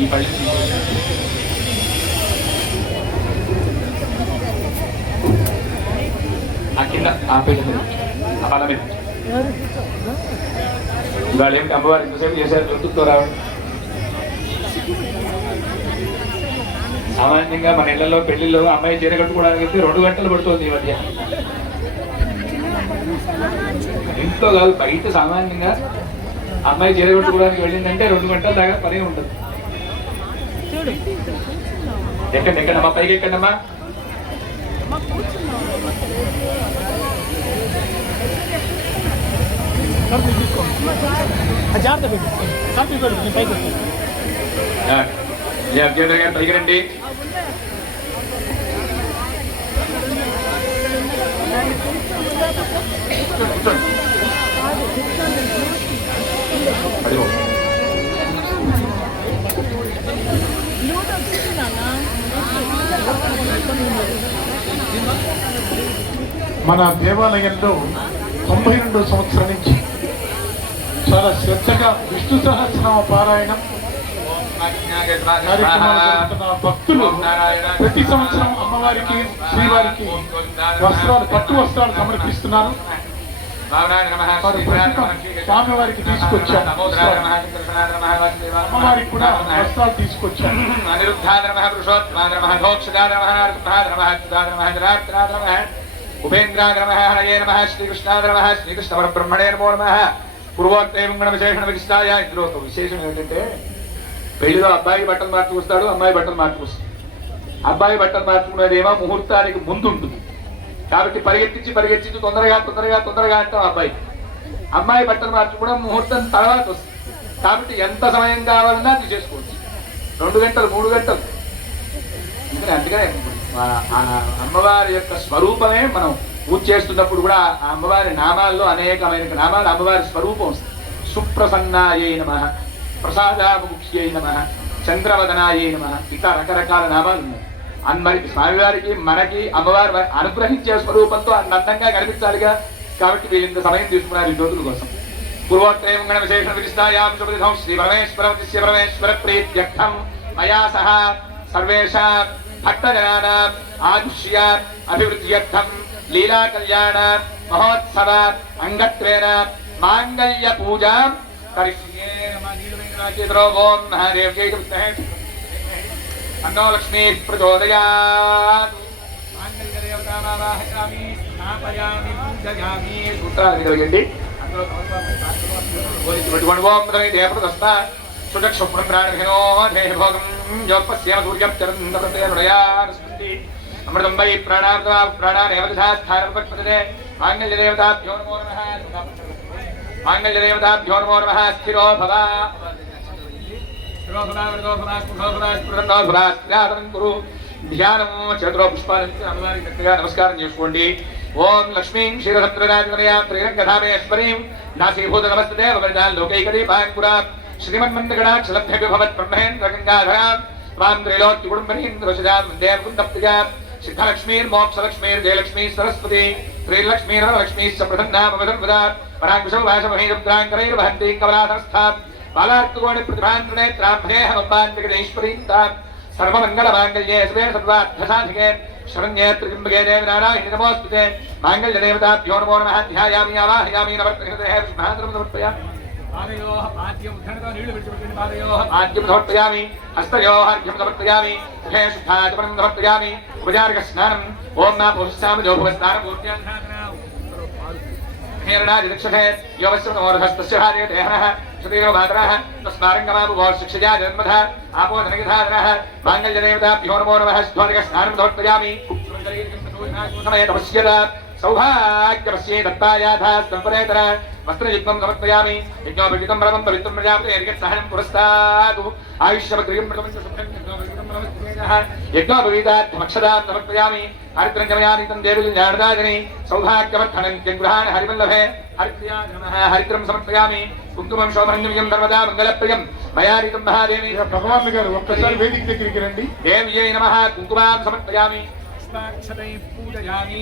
ఈ పళ్ళు ఆ కింద ఆ పీట మీద ఆ పళ్ళ మీద ఇవాళ ఏమిటి అమ్మవారు ఇంతసేపు చేశారు జంతుతో రావడం. సామాన్యంగా మన ఇళ్లలో పెళ్లిలో అమ్మాయి చీర కట్టుకోవడానికి 2 గంటలు పడుతుంది ఈ మధ్య. ఇంట్లో కాదు బయట సామాన్యంగా అమ్మాయి చీర కట్టుకోవడానికి వెళ్ళిందంటే 2 గంటల దాకా పనే ఉంటుంది. ఎక్కడమ్మా పైకి ఎక్కడమ్మా. పైకి రండి. మన దేవాలయంలో 92 సంవత్సరం నుంచి చాలా శ్రద్ధగా విష్ణు సహస్రనామ పారాయణం భక్తులు ప్రతి సంవత్సరం అమ్మవారికి శ్రీవారికి వస్త్రాలు పట్టు వస్త్రాలు సమర్పిస్తున్నారు. స్వామివారికి తీసుకొచ్చారు, అమ్మవారికి కూడా వస్త్రాలు తీసుకొచ్చారు. ఉపేంద్రాగ్రమహే నమ శ్రీకృష్ణాగ్రమ శ్రీకృష్ణ పరబ్రహ్మణే నమో నమ. పూర్వోత్తేవం గుణ విశేషణ విశిష్టాయ. ఇందులో ఒక విశేషం ఏంటంటే పెళ్లిలో అబ్బాయి బట్టలు మార్చుకొస్తాడు, అమ్మాయి బట్టలు మార్చుకొస్తాడు. అబ్బాయి బట్టలు మార్చుకునేదేమో ముహూర్తానికి ముందు ఉంటుంది కాబట్టి పరిగెత్తించి తొందరగా అంటాం అబ్బాయి. అమ్మాయి బట్టలు మార్చుకోవడం ముహూర్తం తర్వాత వస్తుంది కాబట్టి ఎంత సమయం కావాలన్నా అది చేసుకోవచ్చు. 2 గంటలు 3 గంటలు. అందుకనే అమ్మవారి యొక్క స్వరూపమే మనం పూజ చేస్తున్నప్పుడు కూడా ఆ అమ్మవారి నామాల్లో అనేకమైన నామాలు అమ్మవారి స్వరూపం వస్తుంది. సుప్రసన్నాయే నమః, ప్రసాదాముఖ్యై నమః, చంద్రవదనాయే నమః, ఇట్లా రకరకాల నామాలు ఉన్నాయి. మరి స్వామివారికి మనకి అమ్మవారు అనుగ్రహించే స్వరూపంతో అందంగా కనిపించాలిగా కాబట్టి వీళ్ళు ఇంత సమయం తీసుకున్నారు ఈ జ్యోతుల కోసం. పూర్వోత్తరం గణ విశేషణ విశిష్టాయాం శుభదినం శ్రీ పరమేశ్వర పరమేశ్వర ప్రీత్యర్థం మయా సహ సర్వేషాం భక్తజనానాం ఆయుష్య అభివృద్ధ్యర్థం లీలా కళ్యాణ మహోత్సవ అంగత్వేన మాంగళ్య పూజాం కరిష్యే. ఓం మహాదేవ్యై నమః. అన్నో లక్ష్మీ ప్రచోదయాత్. మాంగళ్యదేవతామావాహయామి స్థాపయామి పూజయామి. సూత్రాలు కలిగండి. అందులో ఓం దేవతస్తా సుచక్షుప్రాణినో దేహభోగం యోపస్యేమ సూర్యం చరందృయాస్మృతి అమృతం వై ప్రాణానేవస్థానపదే. మాంగళ్యదేవతాభ్యో నమో నమః. మాంగళ్యదేవతాభ్యో నమో నమః. స్థిరో భవ ధ్యానం చేతిలో పుష్పాలను అమ్మవారికి చక్కగా నమస్కారం చేసుకోండి. ఓం లక్ష్మీం క్షీరసముద్రరాజనయాం త్రిరంగధామేశ్వరీం నాసీభూత నమస్తే లోకైకదీపాంకురా శ్రీమన్మందగణాక్షలభ్య భవత్ బ్రహ్మేంద్ర గంగాధరాం వాం త్రైలోక్యగుణంబరీంద్రశజాం దేవకుందప్తిజాం సిద్ధలక్ష్మీర్మోక్షలక్ష్మీర్జయలక్ష్మీ సరస్వతి శ్రీలక్ష్మీరమలక్ష్మీశ్చ ప్రసన్నామవసర్వదా పరాంకుశౌ వాసమహీరుద్రాంకరైర్వహంతీం కమలాసంస్థాం బాలార్తుకోణి ప్రతిభాంతనేత్రాభ్యేహమబ్బాంతికదేశ్వరీం తాం సర్వమంగళమాంగళ్యే శివే సర్వార్థసాధికే శరణ్యే త్రిజంబకే దేవి నారాయణి నమోస్తుతే. మాంగళ్యదేవతాభ్యో నమో నమః. ధ్యాయామి ఆవాహయామి నవర్తహృదయ విష్ణాంతరం సమర్పయామి. పాదయోః పాద్యం ఉద్ధరణతో నీళ్లు విడిచిపెట్టండి. పాదయోః పాద్యం సమర్పయామి. హస్తయోః అర్ఘ్యం సమర్పయామి. ముఖే శుద్ధాచమనం సమర్పయామి. ఉపచారిక స్నానం. ఓం నా పురుషామి జోభువస్నానం పూర్త్యాధారణం హేరణాదిక్షే యోవస్యమోరహస్తస్య భార్య దేహనః శ్రీరో మాతరః తస్మారంగమాపు శిక్షయా జన్మధ ఆపో ధనగిధాధరః. మాంగళ్యదేవతాభ్యో నమో నమః. స్వారిక స్నానం సమర్పయామి. సమయతపస్యత సౌభాగ్యపస్యే దత్తాయాథా సంపరేతర వస్త్రయుగ్మం సమర్పయామి. యజ్ఞోపవితం పరమం పవిత్రం ప్రజాపతి సహనం పురస్తాదు. ఆయుష్యమగ్రియం యజ్ఞోపవీతార్థమక్షదాం సమర్పయామి. హరిత్రం గమయానితం దేవి జ్ఞానదాజని సౌభాగ్యవర్ధనం గృహాన్ హరివల్లభే హరిప్రియా నమః. హరిత్రం సమర్పయామి. కుంకుమం శోభనంజం సర్వదా మంగళప్రియం మయానితం మహాదేవి. భగవాన్ గారు ఒక్కసారి వేదిక దగ్గరికి రండి. దేవ్యై నమః. కుంకుమాం సమర్పయామి. పూజయామి.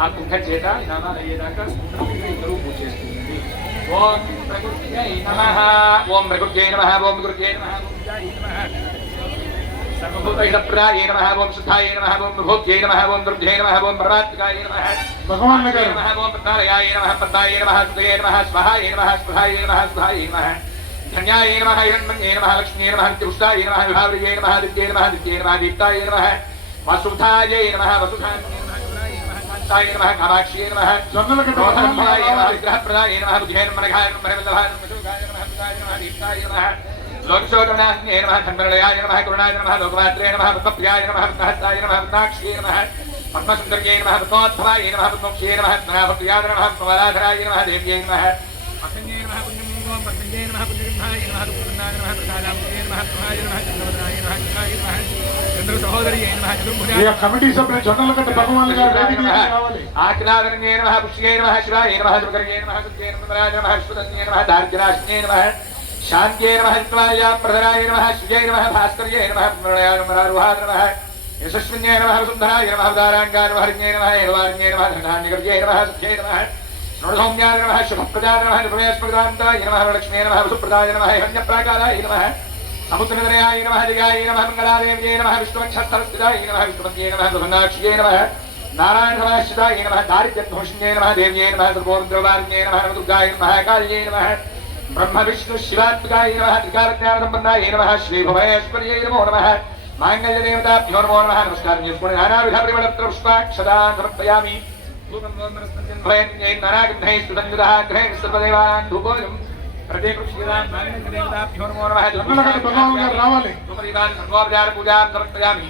ఆ కుంభ చేత నామాలయ్యేదాకా పూజ చేస్తుంది. ఓం ప్రకృత్యై నమః ఓం ప్రకృత్యై నమః ఓం ప్రకృత్యై నమః ఓం జాయై నమః సర్వభూతహితప్రదాయై నమః ఓం శుద్ధాయై నమః ఓం విభూత్యై నమః ఓం దుర్జై నమః ఓం పరమాత్మకాయై నమః భగవాన్ గారు నమః ఓం పద్మాలయాయ నమః పద్మాయై నమః సుదయై నమః స్వహాయై నమః స్వహాయై నమః స్వహాయై నమః ధన్యాయ నమః హిరణ్మయై నమః లక్ష్మీయై నమః నిత్యపుష్టాయై నమః విభావ్రియై నమః దిత్యై నమః దిత్యై నమః దీప్తాయై నమః వసుధాయై నమః వసుధాయై నమః కాంతాయ నమః కామాక్ష్యై నమః జొన్నలగడ్డ విగ్రహప్రదాయై నమః బుద్ధ్యై నమః మరవల్లభాయ నమః దీప్తాయ నమః లోకశోకనాయ నమః ధన్మరళయాయ నమః కరుణాయ నమః లోకమాత్రే నమః పద్మప్రియాయ నమః పద్మహస్తాయ నమః పద్మాక్ష్యై నమః పద్మసుందర్యై నమః పద్మోద్భవాయ నమః పద్మోక్ష్యై నమః పద్మనాభప్రియాయ నమః పద్మవరాధరాయ నమః దేవ్యై నమః పద్మజై నమః పుణ్యమూలం పద్మజై నమః పుణ్యగంధాయ నమః పుణ్యనాయ నమః ప్రసాదామృతే నమః ప్రభాయ నమః చంద్రవదనాయ నమః చంద్రాయ నమః చంద్ర సహోదరియై నమః చతుర్భుజాయ ఈ కమిటీ సభ్యులు జొన్నలగడ్డ భగవాన్ గారు వేదిక మీద రావాలి. ఆజ్ఞాధరణ్యై నమః పుష్యై నమః శివాయ నమః శుభకర్యై నమః సుత్యై నమః నమః శ్రుతన్యై నమః దార్జరాశ్న్యై నమః శాంత్యై నమః హిత్వాయ ప్రధరాయ నమః శుజై నమః భాస్కర్యై నమః పునరయాయ నమః రుహాయ నమః యశస్విన్యై నమః సుందరాయ నమః దారాంగాయ నమః హరిణ్యై నమః ఏవార్ణ్యై నమః ధనాన్యకర్యై నమః సుఖ్యై నమః నృఢసౌమ్యాయ నమః శుభప్రదాయ నమః నిర్భయస్పదాంతాయ నమః లక్ష్మీ నమః సుప్రదాయ నమః హిరణ్యప్రాకారాయ నమః సముద్రనదయాయ నమః దిగాయ నమః మంగళాదేవ్యై నమః విష్ణువక్షస్థలస్థితాయ నమః విష్ణుపత్యై నమః సుభన్నాక్ష్యై నమః నారాయణ నమః నమః దారిద్ర్యధ్వంసిన్యై నమః దేవ్యై నమః సర్వోరుద్రవారిణ్యై నమః దుర్గాయ నమః కాళ్యై నమః బ్రహ్మ విష్ణు శివాత్మకాయ నమః త్రికాలజ్ఞానసంపన్నాయ నమః శ్రీభువనేశ్వర్యై నమో నమః మాంగళ్యదేవతాభ్యో నమో నమః నమస్కారం చేసుకుని నానావిధ పరిమళపత్ర పుష్పాక్షదాన్ సమర్పయామి జొన్నలగడ్డ భగవాన్ గారు రావాలి. పూజా సమర్పయామి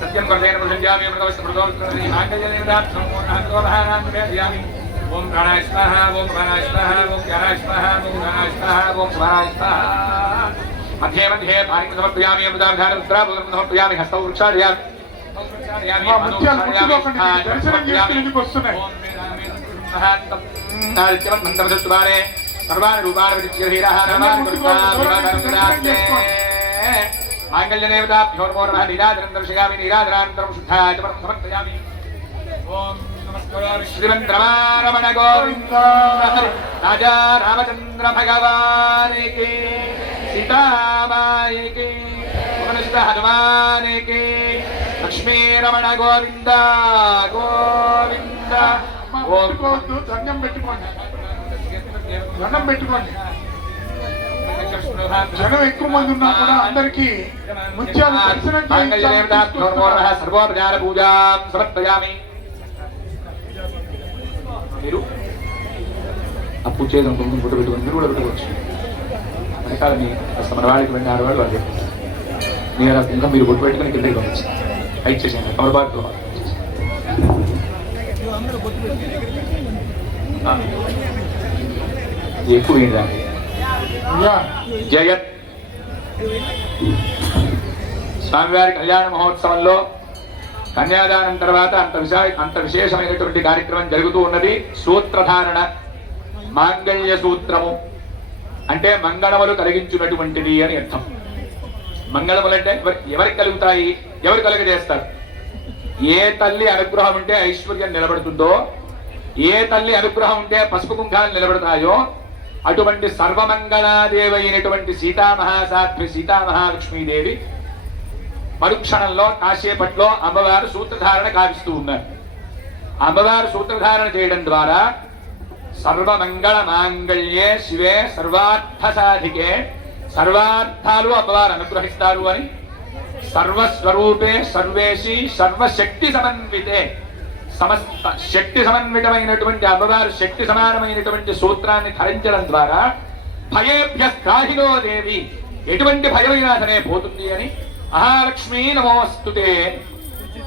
సత్యం వర్ధేన ప్రసంజామి ఓం ప్రాణాయ స్వాహ ఓం ప్రాణాయ స్వాహ ఓం జ్ఞానాయ స్వాహ ఓం జ్ఞానాయ స్వాహ ఓం స్మరాయ స్వాహ మధ్యే మధ్యే భార్య సమర్పయామి అమృతాధారం సమర్పయామి హస్తౌ వృక్షార్యామి మా ముత్యాలు ముట్టుకోకండి, దర్శనం చేసుకుని ఇంటికి వస్తున్నాయి. సర్వాణి రూపాన్ని విడిచిరహీరః మాంగళ్యదేవతాభ్యో నమో నమః నీరాజనం దర్శయామి నీరాజనానంతరం శుద్ధాయ సమర్పయామి ఓం నమస్కారం శ్రీమంద్రమారమణ గోవింద రాజా రామచంద్ర భగవానికి సీతామాయికి ఉపనిషద హనుమానికి లక్ష్మీరమణ గోవింద గోవింద ఓం ముట్టుకోవద్దు, దండం పెట్టుకోండి, దండం పెట్టుకోండి. జనం ఎక్కువ మంది ఉన్నా కూడా అందరికీ ముత్యాలు దర్శనం సర్వోపచార పూజా సమర్పయామి. మీరు ఆ పూజ చేయడం కొంచెం ఫోటో పెట్టుకుని మీరు కూడా పెట్టుకోవచ్చు. వెనకాల మీ మన వాళ్ళకి వెళ్ళిన ఆడవాళ్ళు వాళ్ళు చెప్పారు మీరు ఇంకా మీరు బొట్టు పెట్టుకుని కిందకి పంపించి హైట్ చేసేయండి కవర్ బాగా ఎక్కువ ఏంటండి జగత్ స్వామివారి కళ్యాణ మహోత్సవంలో కన్యాదానం తర్వాత అంత విశేషమైనటువంటి కార్యక్రమం జరుగుతూ ఉన్నది. సూత్రధారణ మాంగళ్య సూత్రము అంటే మంగళములు కలిగించున్నటువంటిది అని అర్థం. మంగళములు అంటే ఎవరికి కలుగుతాయి, ఎవరు కలుగజేస్తారు? ఏ తల్లి అనుగ్రహం ఉంటే ఐశ్వర్యం నిలబడుతుందో, ఏ తల్లి అనుగ్రహం ఉంటే పసుపు కుంకాలు నిలబడతాయో అటువంటి సర్వమంగళాదేవైనటువంటి సీతామహాసాధ్వి సీతామహాలక్ష్మీదేవి మరుక్షణంలో కాసేపట్లో అమ్మవారు సూత్రధారణ కావిస్తూ ఉన్నారు. అమ్మవారు సూత్రధారణ చేయడం ద్వారా సర్వమంగళ మాంగళ్యే శివే సర్వార్థ సాధికే సర్వార్థాలు అమ్మవారు అనుగ్రహిస్తారు అని సర్వస్వరూపే సర్వేషి సర్వశక్తి సమన్వితే సమస్త శక్తి సమన్వితమైనటువంటి అమ్మవారు శక్తి సమానమైనటువంటి సూత్రాన్ని ధరించడం ద్వారా భయేభ్యస్త్రాహినో దేవి ఎటువంటి భయమైనా సరే పోతుంది అని మహాలక్ష్మీ నమోస్తుతే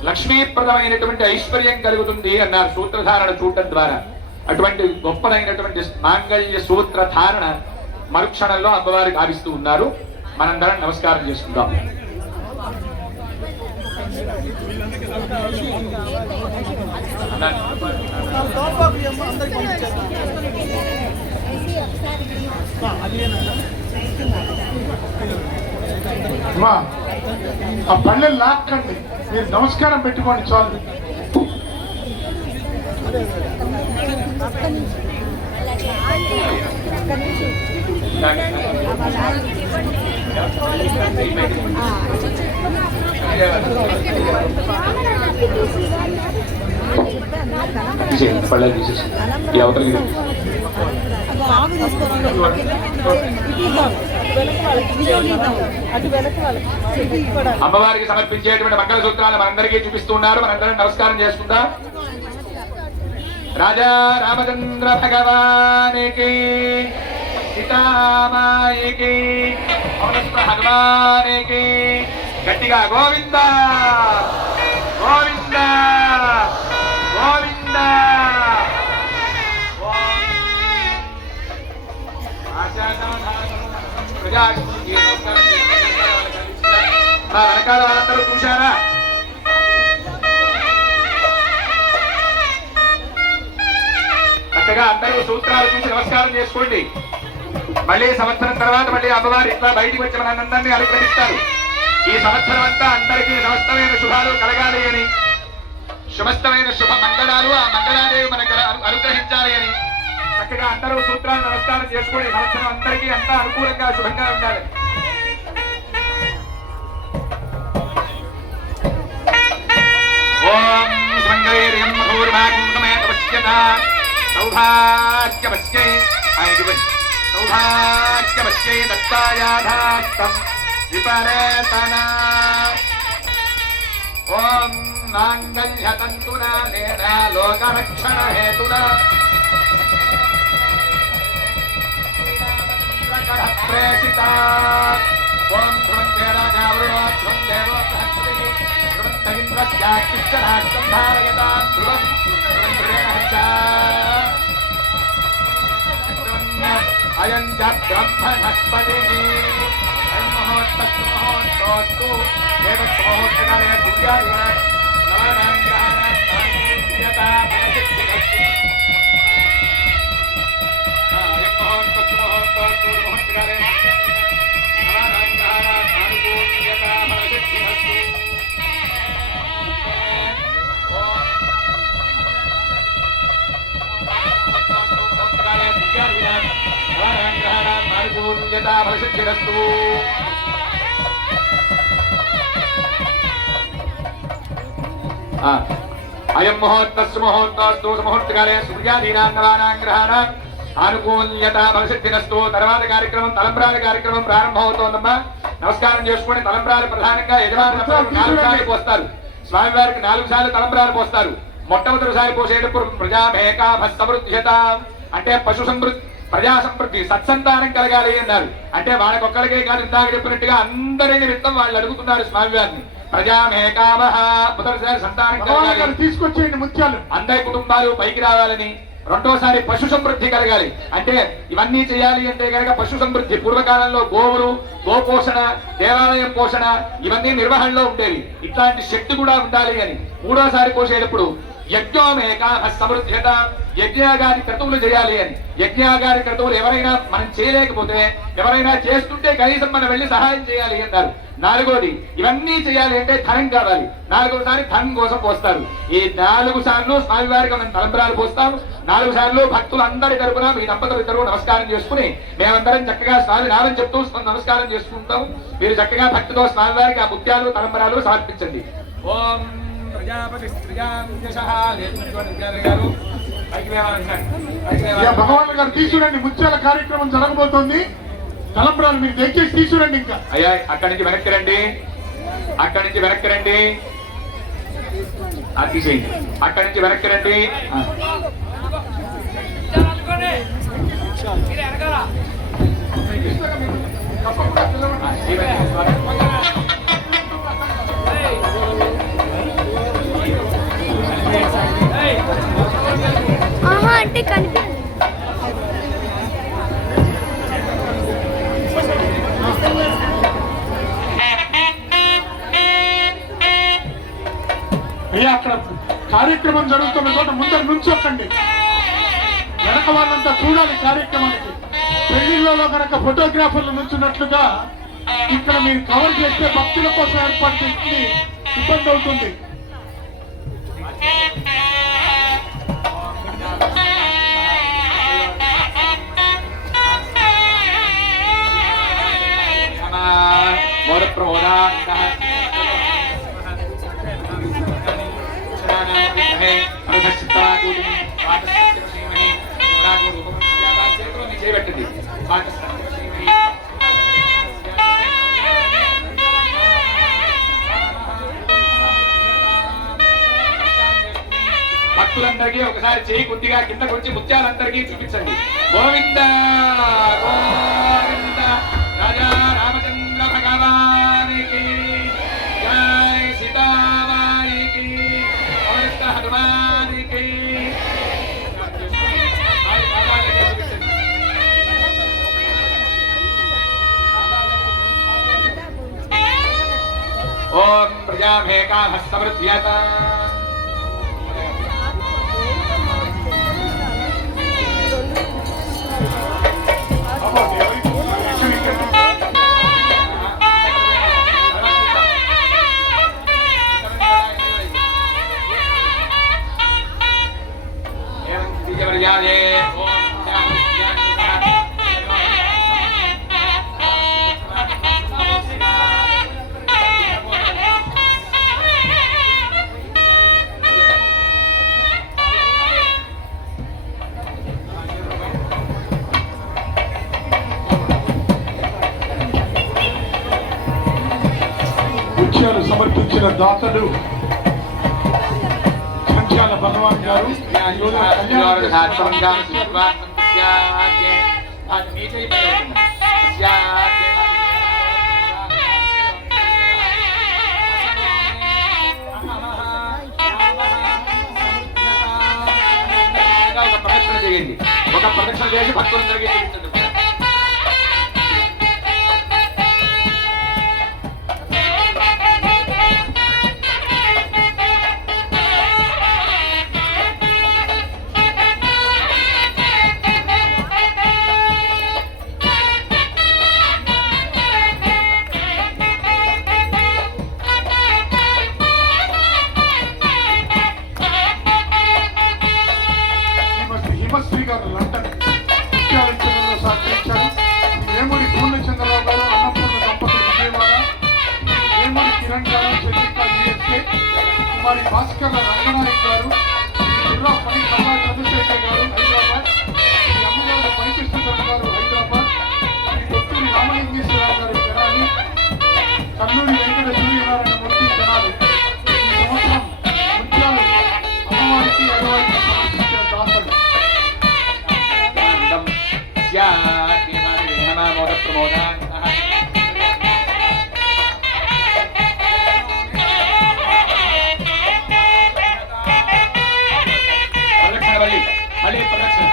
లక్ష్మీప్రదమైనటువంటి ఐశ్వర్యం కలుగుతుంది అన్నారు సూత్రధారణ చూడటం ద్వారా. అటువంటి గొప్పదైనటువంటి మాంగళ్య సూత్రధారణ మరుక్షణంలో అమ్మవారికి ఆవిస్తూ ఉన్నారు. మనందరం నమస్కారం చేసుకుందాం. అమ్మా, ఆ పళ్ళెలు లాక్కండి, మీరు నమస్కారం పెట్టుకోండి చాలు. పళ్ళకి తీసేసి ఈ అవతలకి అమ్మవారికి సమర్పించేటువంటి మంగళ సూత్రాలు మనందరికీ చూపిస్తున్నారు. మనందరం నమస్కారం చేసుకుందాం. రాజా రామచంద్ర భగవానికి, సీతామాయికి, హనుమానికి గట్టిగా గోవింద గోవింద గోవింద. వెనకాల వాళ్ళందరూ చూశారా? చక్కగా అందరూ సూత్రాలు చూసి నమస్కారం చేసుకోండి. మళ్ళీ సంవత్సరం తర్వాత మళ్ళీ అమ్మవారు ఇట్లా బయటికి వచ్చి మనందరినీ అనుగ్రహిస్తారు. ఈ సంవత్సరం అంతా అందరికీ సమస్తమైన శుభాలు కలగాలి అని, సమస్తమైన శుభ మంగళాలు ఆ మంగళాదేవి మనకు అనుగ్రహించాలి అని చక్కగా అందరూ సూత్రాలు నమస్కారం చేసుకోండి. సంవత్సరం అందరికీ అంతా అనుకూలంగా శుభంగా ఉండాలి. ఓం శృంగైర్యం భూర్భాగం సమేత పశ్యత సౌభాగ్యవశ్యై సౌభాగ్యవశ్యై దత్తాయాధాస్తం విపరేతన. ఓం మాంగళ్యతంతునా నేన లోకరక్షణ హేతునా ప్రేషిత. ఓం ధ్రువందేరాజావృణోధ్రువం దేవోహస్తి ధ్రువంతమింద్రస్యాకిష్టరాష్ట్రం ధారయతాం ధ్రువం అయం చ బ్రహ్మణస్పతిః మహోత్తస్తు దేవస్మహోత్తకాలే సూర్యాదిన నవనాంగ్రహాణాం ధాన్యతా భయసిద్ధిరస్తు. అయం మహోత్తస్తు మహోత్తకాలే నవనాంగ్రహాణాం ధాన్యతా భయసిద్ధిరస్తు. అయం ముహూర్తస్సు ముహూర్తస్తు ముహూర్తకాలే సూర్యాదీనాం నవానాం గ్రహాణాం ఆనుకూల్యత భవిష్యత్తిరస్తు. తర్వాత కార్యక్రమం తలంబ్రాల కార్యక్రమం ప్రారంభమవుతోందమ్మా. నమస్కారం చేసుకుని తలంబ్రాలు ప్రధానంగా యజమాని 4 సార్లు పోస్తారు. స్వామివారికి 4 సార్లు తలంబ్రాలు పోస్తారు. మొట్టమొదటిసారి పోసేటప్పుడు ప్రజామేకా సమృద్ధ్యత అంటే పశు సమృద్ధి, ప్రజా సమృద్ధి, సత్సంతానం కలగాలి అన్నారు. అంటే వాళ్ళకొక్కడికే కాదు, ఇందాక చెప్పినట్టుగా అందరి నిమిత్తం వాళ్ళు అడుగుతున్నారు స్వామివారిని. ప్రజామేకామహ మొదటిసారి సంతానం కలగాలి, తీసుకొచ్చేయండి ముత్యాలు, అందరి కుటుంబాలు పైకి రావాలని. రెండోసారి పశు సమృద్ధి కలగాలి. అంటే ఇవన్నీ చేయాలి అంటే కనుక పశు సమృద్ధి, పూర్వకాలంలో గోవులు, గోపోషణ, దేవాలయం పోషణ ఇవన్నీ నిర్వహణలో ఉండేవి. ఇట్లాంటి శక్తి కూడా ఉండాలి అని. మూడోసారి పోసేటప్పుడు యజ్ఞోమేక సమృద్ధ్యత, యజ్ఞాగారి క్రతువులు చేయాలి అని. యజ్ఞాగారి క్రతువులు ఎవరైనా మనం చేయలేకపోతే, ఎవరైనా చేస్తుంటే కనీసం మనం వెళ్ళి సహాయం చేయాలి అన్నారు. 4వది ఇవన్నీ చేయాలి అంటే ధనం కావాలి. 4వసారి ధనం కోసం పోస్తారు. ఈ 4 సార్లు స్వామివారికి మనం తలంబ్రాలు పోస్తాం. 4 సార్లు భక్తులు అందరి తరపున మీ దంపతులు ఇద్దరు నమస్కారం చేసుకుని మేమందరం చక్కగా స్వామి నామం చెప్తూ నమస్కారం చేసుకుంటాం. మీరు చక్కగా భక్తితో స్వామివారికి ఆ ముత్యాలు తలంబ్రాలు సమర్పించండి. ఓం భగవాన్ గారు తీసుకురండి, ముత్యాల కార్యక్రమం జరగబోతోంది. తలంబ్రాలు మీరు దయచేసి తీసుకురండి. ఇంకా అయ్యా అక్కడి నుంచి వెనక్కి రండి, అక్కడి నుంచి వెనక్కి రండి, అది తీసేయండి. అక్కడి నుంచి వెనక్కి రండి. అంటే కనిపి అయ్యా అక్కడ కార్యక్రమం జరుగుతున్న చోట ముందర నుంచొక్కండి. వెనక వాళ్ళంతా చూడాలి కార్యక్రమానికి. పెళ్లిళ్ళలో కనుక ఫోటోగ్రాఫర్లు నుంచున్నట్లుగా ఇక్కడ మీరు కవర్ చేస్తే భక్తుల కోసం ఏర్పాటు చేస్తుంది ఇబ్బంది అవుతుంది. చేయబెట్టండి భక్తులందరికీ ఒకసారి చేయి కొద్దిగా కిందకు వచ్చి ముత్యాలందరికీ చూపించండి. గోవింద గోవింద రాజా రామచంద్ర భగవానికి జై, సీతామాయికి, అవనిష్ట హనుమానికి. ఓం ప్రజామేకాః సమృద్ధ్యత. ముత్యాలు సమర్పించిన దాతలు సంచాల భగవాన్ గారు. ప్రదక్షిణ చేయండి. ఒక ప్రదక్షిణ చేసి భక్తులందరికీ చూపించండి. హిమశ్రీ గారు లండన్ ముత్యాలంచనంలో సహకరించారు. వేమూరి పూర్ణచంద్రరావు గారు అన్నపూర్ణ దంపతులు విజయవాడ, వేమూరి కిరణ్ గారు చంద్రిక యుఎస్ఏ, కుమారి భాస్కర్ రంగనాయక్ గారు, జిల్లా పని కల్లా చంద్రశేఖర్ గారు హైదరాబాద్, శ్రీ అమ్మగారు పనికృష్ణధర్మ గారు హైదరాబాద్, శ్రీ కొత్తూరి రామలింగేశ్వరరావు గారు తెనాలి, కల్లూరి వెంకట సూర్యనారాయణమూర్తి తెనాలి. ఈ సంవత్సరం ముత్యాలు అమ్మవారికి అమ్మవారికి సమర్పించిన దాతలు. మళ్ళీ ప్రదక్షిణ.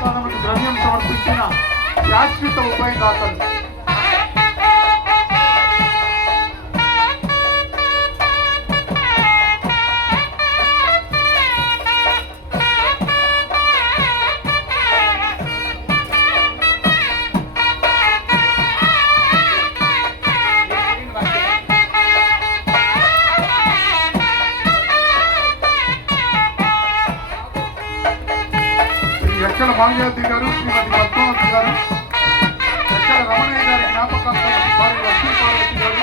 ప్రసాదములకు ద్రవ్యం సమర్పించిన శాశ్వత ఉభయదాతలు ఎక్కల మాల్యాద్రి గారు, శ్రీమతి పద్మావతి గారు, ఎక్కల రమణయ్య గారి జ్ఞాపకార్థం భార్య లక్ష్మీ పార్వతి గారు,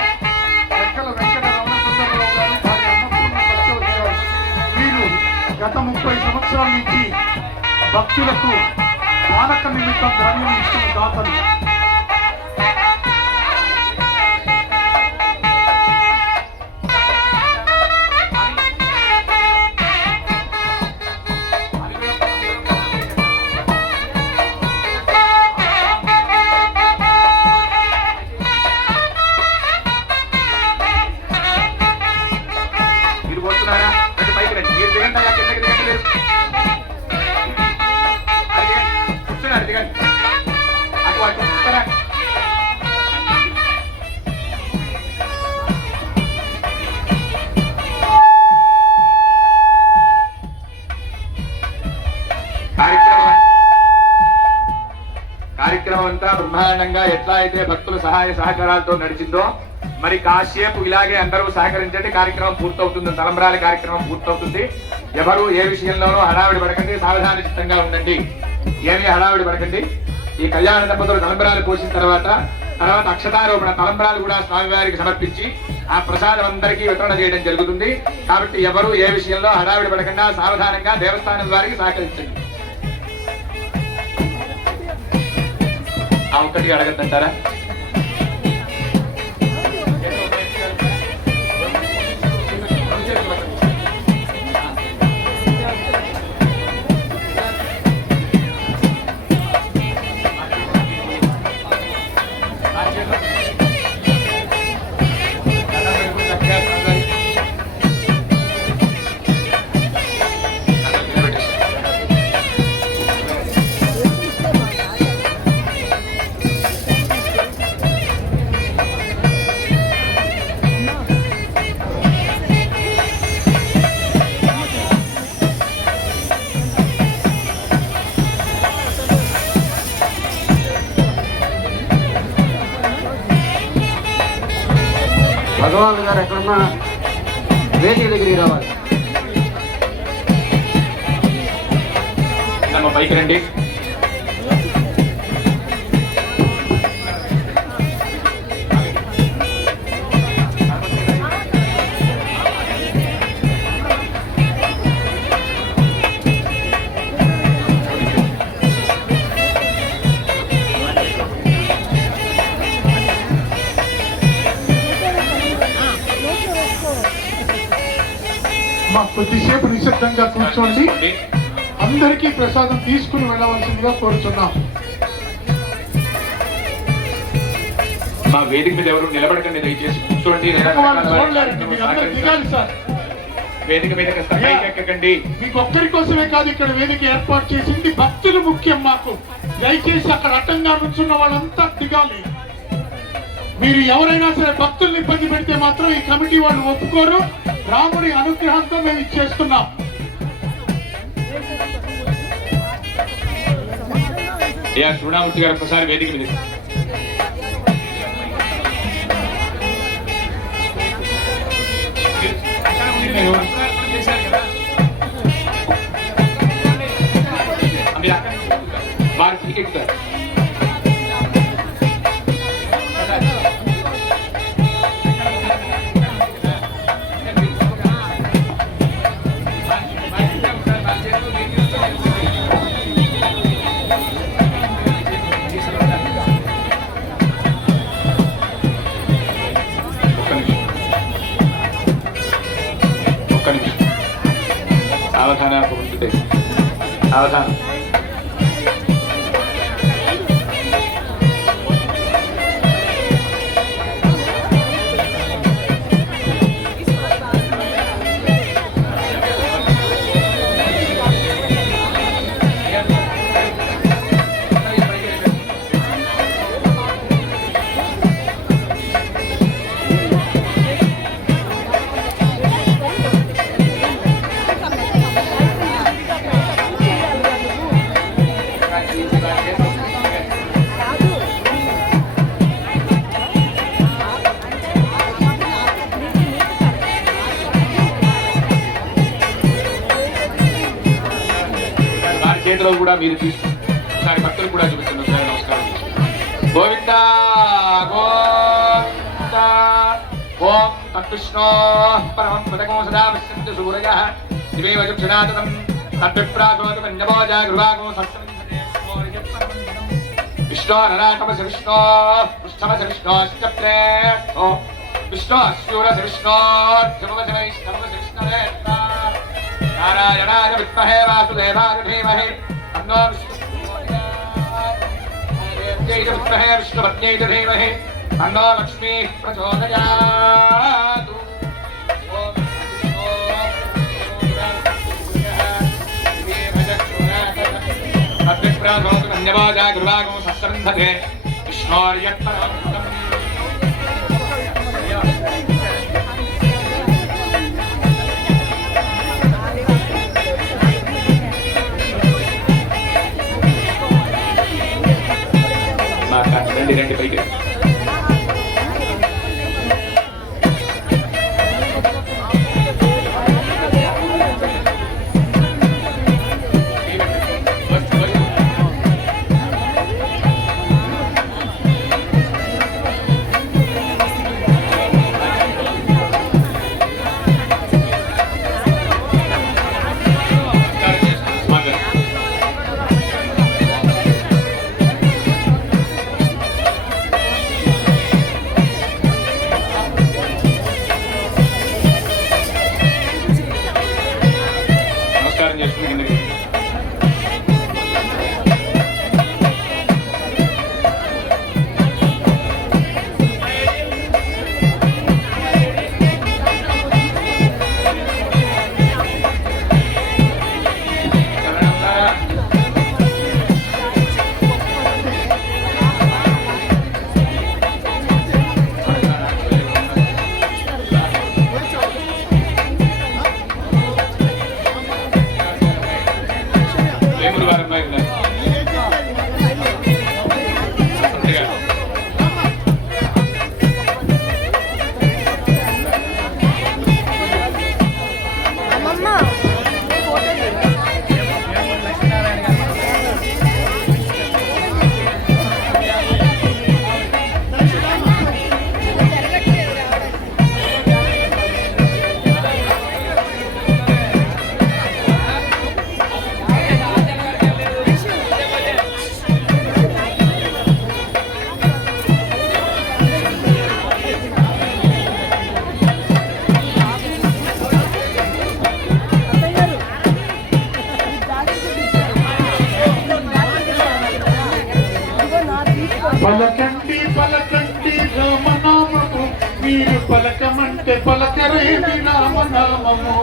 ఎక్కల వెంకట రమణ సుందరరావు గారు, భార్య అన్నపూర్ణ సత్యవతి గారు. వీరు గత 30 సంవత్సరాల నుంచి భక్తులకు పానక నిమిత్తం ద్రవ్యం ఇస్తున్న దాతలు. కార్యక్రమం అంతా బ్రహ్మాండంగా ఎట్లా అయితే భక్తుల సహాయ సహకారాలతో నడిచిందో మరి కాసేపు ఇలాగే అందరూ సహకరించండి. కార్యక్రమం పూర్తవుతుంది. తలంబ్రాల కార్యక్రమం పూర్తవుతుంది. ఎవరు ఏ విషయంలోనూ హడావిడి పడకండి, సావధాన చిత్తంగా ఉండండి. ఏమీ హడావిడి పడకండి. ఈ కళ్యాణ దంపతులు తలంబ్రాలు పోసిన తర్వాత అక్షతారోపణ తలంబ్రాలు కూడా స్వామివారికి సమర్పించి ఆ ప్రసాదం అందరికీ వితరణ చేయడం జరుగుతుంది. కాబట్టి ఎవరు ఏ విషయంలో హడావిడి పడకుండా సావధానంగా దేవస్థానం వారికి సహకరించండి. ఆ ఒక్కటి అడగద్దంటారా? భగవాన్ గారు ఎక్కడున్నా వేదిక దగ్గరికి రావాలి. పైకి రండి. కొద్దిసేపు నిశ్శబ్దంగా కూర్చోండి. అందరికీ ప్రసాదం తీసుకుని వెళ్ళవలసిందిగా కోరుతున్నాం. మా వేదిక మీద ఎవరు నిలబడకండి, దయచేసి కూర్చోండి. వేదిక మీద ఎక్కకండి. మీకు ఒక్కరి కోసమే కాదు ఇక్కడ వేదిక ఏర్పాటు చేసింది, భక్తులు ముఖ్యం మాకు. దయచేసి అక్కడ అడ్డంగా నుంచున్న వాళ్ళంతా దిగాలి. మీరు ఎవరైనా సరే భక్తుల్ని ఇబ్బంది పెడితే మాత్రం ఈ కమిటీ వాళ్ళు ఒప్పుకోరు. రాముడి అనుగ్రహంతో మేము ఇచ్చేస్తున్నాం. చూడమూర్తి గారు ఒకసారి వేదిక మీద వారికి ఎక్కుతారు. సావధాన సావధానం. వారి చేతిలో కూడా మీరు తీసుకుని ఒకసారి భక్తులు కూడా చూపిస్తున్నారు. ఒకసారి నమస్కారం. గోవింద గోవింద ఓం తత్కృష్ణో పరమం పదకం సదా పశ్యంతు సూరయః దివేవ చక్షునాతనం తద్విప్రాసోతమన్యభోజా గృహాగో సత్యం విష్ణో నరాకమస విష్ణో పృష్ఠమస విష్ణోశ్చప్రే విష్ణో అస్యూరస విష్ణోర్జమవస వైష్ణవస విష్ణవే నారాయణాయ విద్మహే వాసుదేవాయ ధీమహి తన్నో విష్ణుపత్న్యై విష్ణుపత్న్యై ధీమహి తన్నో లక్ష్మీః ప్రచోదయాతు. ధన్యవాదా గృహాగో సత్సంధతే విష్ణోర్యత్పరమం. రండి రండి పైకి. పలకండి పలకండి రామనామము మీరు పలకమంటే పలకరేమి రామనామము.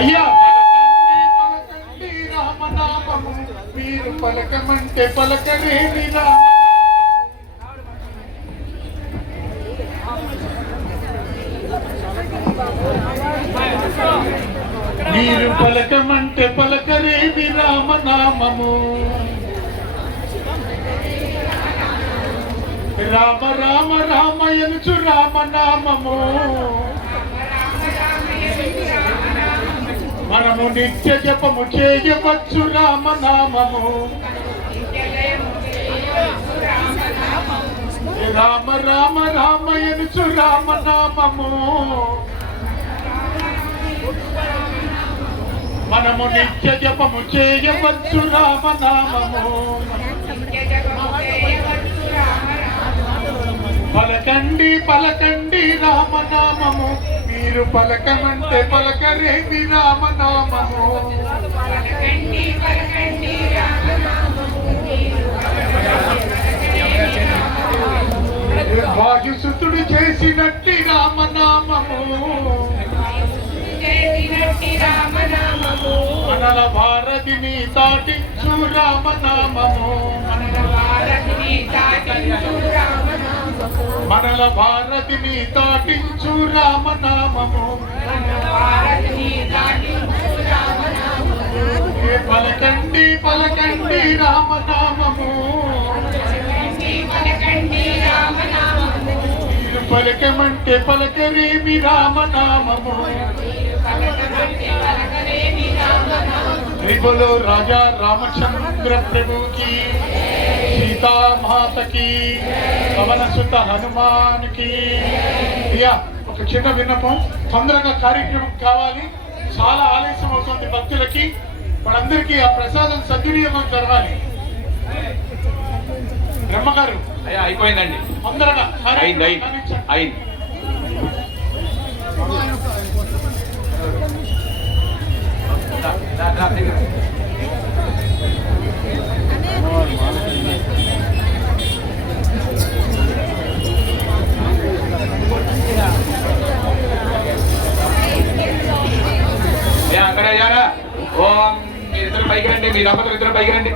అయ్యా పలకండి రామనామము మీరు పలకమంటే పలకరేమి రామ. మీరు పలకమంటే పలకరేమి రామనామము. రామ రామ రామయనుచు రామనామము మనము నిత్య జపము చేయవచ్చు రామనామము. రామ రామ రామయనుచు రామనామము మనము నిత్య జపము చేయవచ్చు రామనామము. పలకండి పలకండి రామనామము మీరు పలకమంటే పలకరేమి రామనామము. భాగ్యసుతుడు చేసినట్టి రామనామము మనల భారతిని దాటించు రామనామము. మనల భారతిని దాటించు రామనామము పలకండి పలకండి రామనామము మీరు పలకమంటే పలకరేమి రామనామము बोलो राजा रामचंद्र प्रभु की सीता माता की पवन सुत हनुमान की యా ఒక చిన్న విన్నపం తొందరగా కార్యక్రమం కావాలి చాలా ఆలస్యం అవుతుంది భక్తులకి వాళ్ళందరికీ ఆ ప్రసాదం సద్వినియోగం జరగాలి బ్రహ్మగారు అయ్యా అయిపోయిందండి తొందరగా అయింది అక్కడే అయ్యారా ఓం మీరిద్దరు పైకి రండి మీ దంపతులు ఇద్దరు పైకి రండి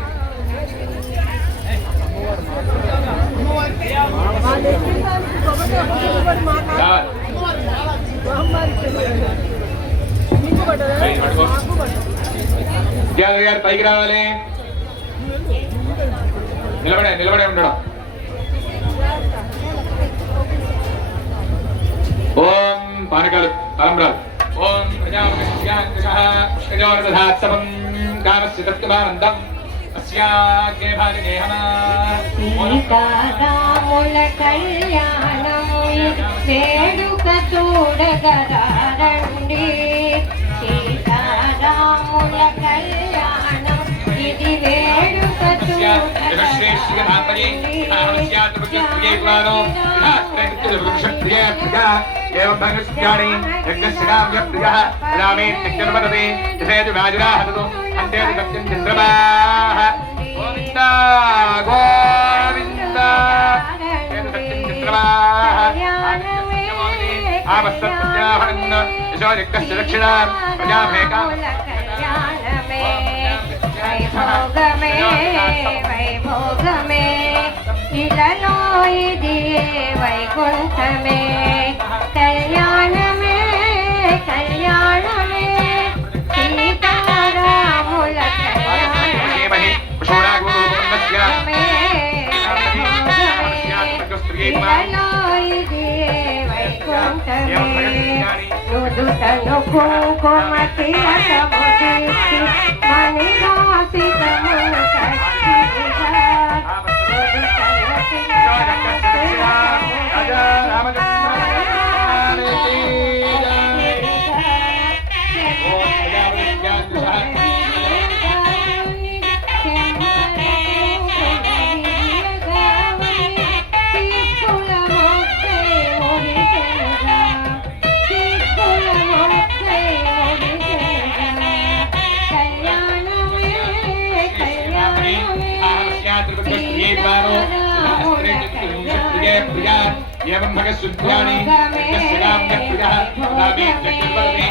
విద్యాధర్ గారు పైకి రావాలి నిలబడే ఉండడం ఓం పానకాలు తలంబ్రాలు ఓం ప్రజాపతిజోర్దధాత్సవం కామస్య తత్వమానందం అస్యాగ్నే భాగేహమా సీతారాముల కళ్యాణం వేడుక చూడగరండి సీతారాముల కళ్యాణం ఇది వేడుక వైభోగమే వైభోగమే ఇలలో ఇది వైకుంఠమే కళ్యాణమే కళ్యాణమే సీతారాముల కళ్యాణమే ఇలలో ఇది వైకుంఠమే నుదుటను కుంకుమ తిలకము తీసి మణిరాశితమును కట్టిగా एवं भगसुद्ध्यानि यज्ञस्याम्यप्रियः नामे चक्रवर्ते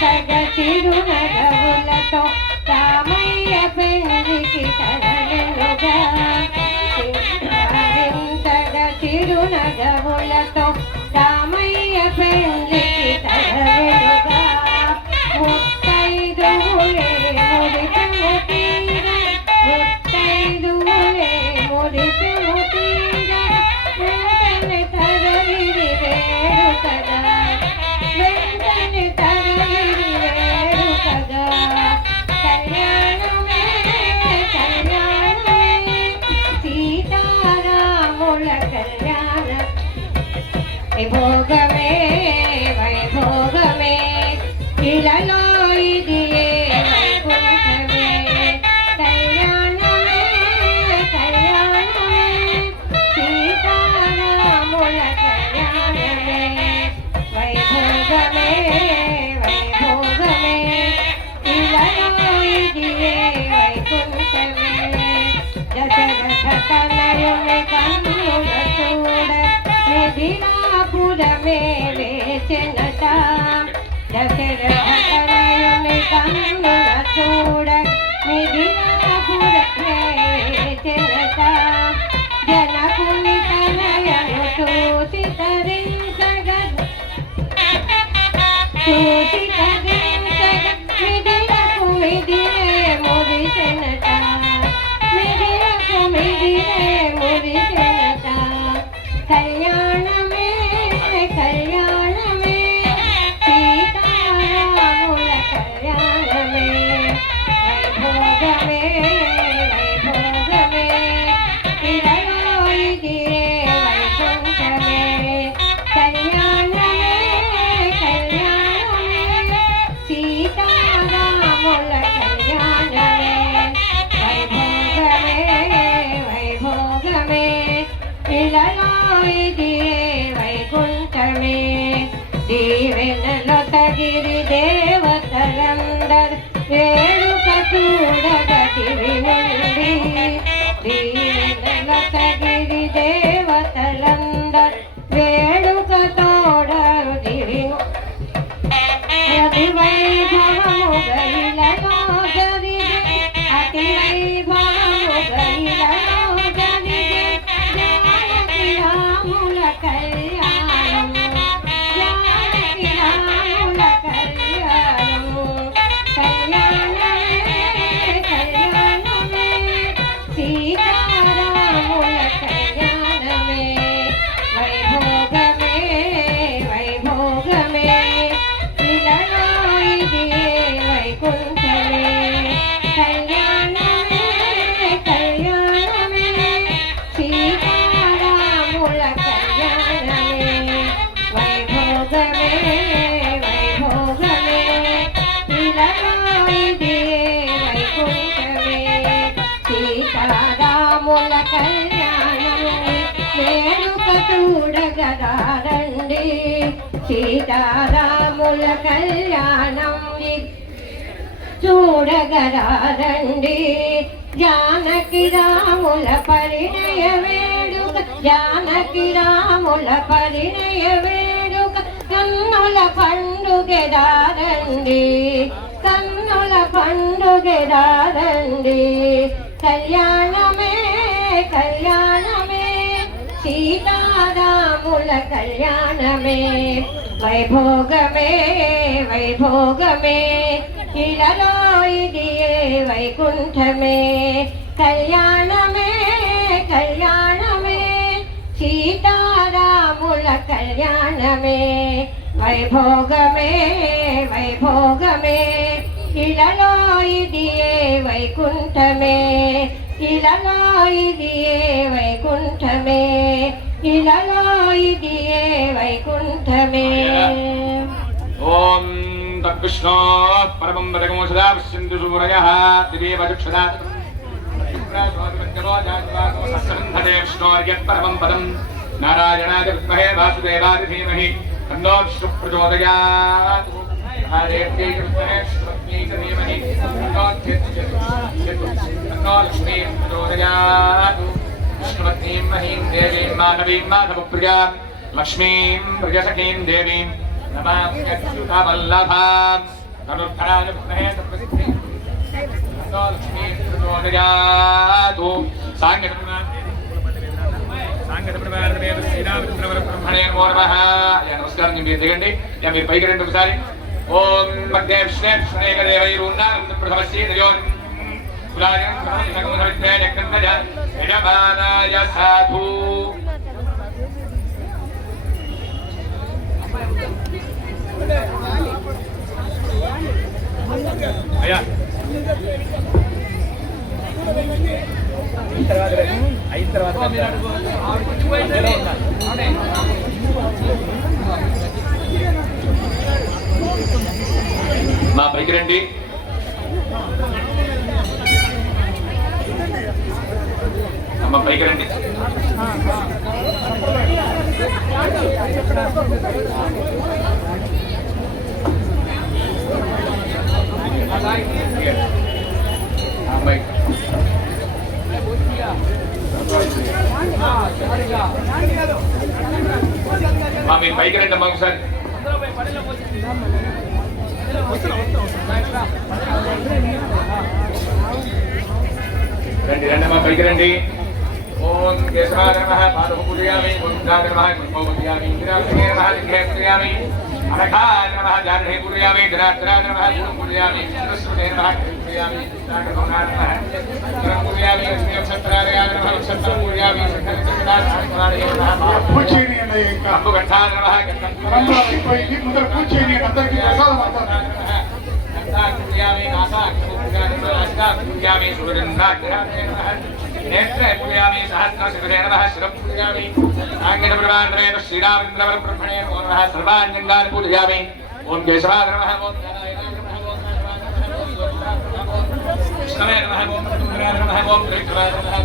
సగతిరు నగవులతో రామయ్య పెళ్లికి తరలెనుగా సగతిరు నగవులతో రామయ్య పెళ్లికి తరలెనుగా ముత్తైదువులే మురిపెము తీర ముత్తైదువులే మురిపెము తీర వెంటనే తరలిరి వేడుకగా వెంటనే తరలిరి వేడుకగా కళ్యాణమే కళ్యాణమే సీతారాముల కళ్యాణం వైభోగమే వైభోగమే ఇలలో ఇది వైకుంఠమే కళ్యాణమే కళ్యాణమే సీతారాముల కళ్యాణమే వైభోగమే వైభోగమే ఇలలో ఇది వైకుంఠమే దశరథ తనయుని కన్నుల చూడ మిథిలాపురమే వేచెనట దశరథ తనయుని కన్నుల చూడ మిథిలాపురమే వేచెనట జనకుని తనయను చూసి తరించగ చూసి తరించగ మిథిలకు మిథిలే మురిసెనట మిథిలకు మిథిలే మురిసెనట కళ్యాణమే కళ్యాణమే సీతారాముల కళ్యాణమే వైభోగమే వైభోగమే ఇలలో ఇది వైకుంఠమే కళ్యాణమే కళ్యాణమే సీతారాముల కళ్యాణమే వైభోగమే వైభోగమే ఇలలో ఇది వైకుంఠమే దీవెనలొతగిరి దేవతలందరు వేడుక చూడగదివి నుండి దీవెనలొతగిరి దేవతలందరు వేడుక తోడదివి అతి వైభవము గైలలో జరిగే అతి వైభవము గైలలో జరిగే జానకి రాముల కళ్యాణం జానకి రాముల కళ్యాణం కళ్యాణమే కళ్యాణమే సీతారాముల కళ్యాణమే వైభోగమే వైభోగమే ఇలలో ఇది వైకుంఠమే కళ్యాణమే కళ్యాణమే సీతారాముల కళ్యాణమే వైభోగమే వైభోగమే ఇలలో ఇది వైకుంఠమే సీతారాముల కళ్యాణమే వేడుక చూడగదారండి సీతారాముల కళ్యాణం చూడగరారండి జానకి రాముల పరిణయ వేడుక జానకి రాముల పరిణయ వేడుక కన్నుల పండుగెదారండి కన్నుల పండుగెదారండి కళ్యాణమే కళ్యాణమే సీతారాముల కళ్యాణమే వైభోగమే వైభోగమే ఇలలో ఇది వైకుంఠమే కళ్యాణమే కళ్యాణమే సీతారాముల కళ్యాణమే వైభోగమే వైభోగమే ఇలలో ఇది వైకుంఠమే ఇలలో ఇది వైకుంఠమే ఇలలో ఇది వైకుంఠమే ఓం తద్విష్ణో పరమం పదకమో సదా పశ్యంతు సూరయః దివేవ చక్షుషా విష్ణోర్యత్పరమం పదం నారాయణాయ విద్మహే వాసుదేవాయ ధీమహి తన్నో విష్ణుః ప్రచోదయాత్ హరేత్యై విద్మహే శ్రీలక్ష్మీ ధీమహి తన్నో లక్ష్మీ ప్రచోదయాత్ విష్ణువత్నీం మహీం దేవీం మాధవీం మాధవప్రియాం లక్ష్మీం ప్రియసఖీం దేవీం నమామ్యచ్యుతవల్లభాం धनुर्धराज पुनः तत्प्रसिद्धि तो लक्ष्मी प्रचोदयातु सांगतप्रभादेव श्रीरामचंद्रब्रह्मणे नमो नमः नमस्कार మీరు దిగండి మీరు పైకి రండి ఒకసారి ఓం మధ్య విష్ణే విష్ణేకదేవైరున్నాం ప్రథమస్య దయోన్ కులాయం సమగమనవిద్యే జగన్నజ యజమానాయ సాధు అయ్యా అయిన తర్వాత మా పైకి రండి అమ్మ పైకి రండి అమ్మాయి మా మీరు పైకి రండి అమ్మా ఒకసారి రండి రండి అమ్మా పైకి రండి ఓం కేశవాయ నమః పాదః పూజయామి గోవిందాయ నమః గురుమౌ పూజయామి ఇంద్రాయ నమః లింగే పూజయామి అనఘాయ నమః జానహే పూజయామి జనార్దనాయ నమః గురుం పూజయామి సరస్వతే నమః పూజయామి నాగభవనాయ నమః గురుం పూజయామి లక్ష్మీ నక్షత్రాయ నమః నక్షత్రం పూజయామి సకలచక్రాయ నమః పూజ చేయండి ఇంకా అంబుగంఠాయ నమః పరంపర అయిపోయింది ముందర పూజ చేయండి అందరికీ ప్రసాదం అంటారు పూజయామి నాసాయ పూజయామి సూర్యనాగ్రహాయ నమః नेत्रे पूजयामि सहस्रशिखरे नमः शिरं पूजयामि आङ्गिरप्रभान्द्रेण श्रीरामचन्द्रब्रह्मणे नमो नमः सर्वाण्यङ्गानि पूजयामि ओम केशवाय नमः ओम नारायणाय नमः ओम कृष्णाय नमः ओम रुद्राय नमः ओम त्रिविक्रमाय नमः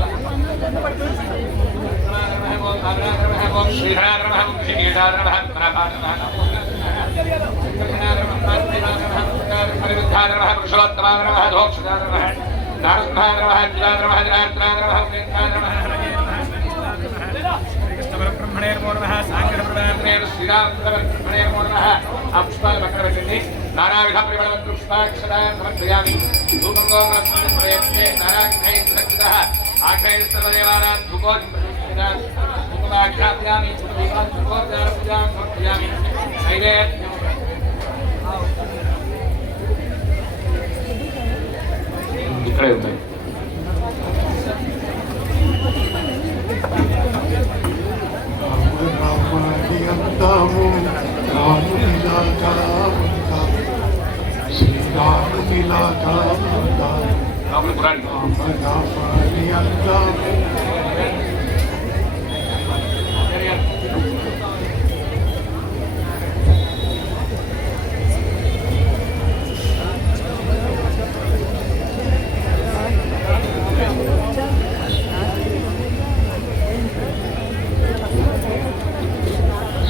ओम नारायणाय नमः ओम श्रीहराय नमः ओम ऋषिकेशाय नमः प्रभाय नमः हरिवृद्धाय नमः पुरुषोत्तमाय नमः धोक्षदाय नमः नारसिंहाय नमः जनाय नमः जनार्दनाय नमः वेंकटाय नमः कृष्णपरब्रह्मणे नमो नमः सांगरप्रभान्द्रेण श्रीरामचन्द्रब्रह्मणे नमो नमः पुष्पाय वक्रवृत्ति नानाविध परिमलपुष्पाक्षतां समर्पयामि धूपं गोमरस्मिन् प्रयत्ने नाराग्नैः सज्जितः आख्यैः सर्वदेवानां धूपोऽधिपतिः धूपमाख्यापयामि धूपोपचारपूजां समर्पयामि नैवेद्यं ఇక్కడే ఉన్నాయి రామాని అందాము రామునిలాగా ఉంటాం శ్రీరామునిలాగా ఉంటాం రామాని అందాము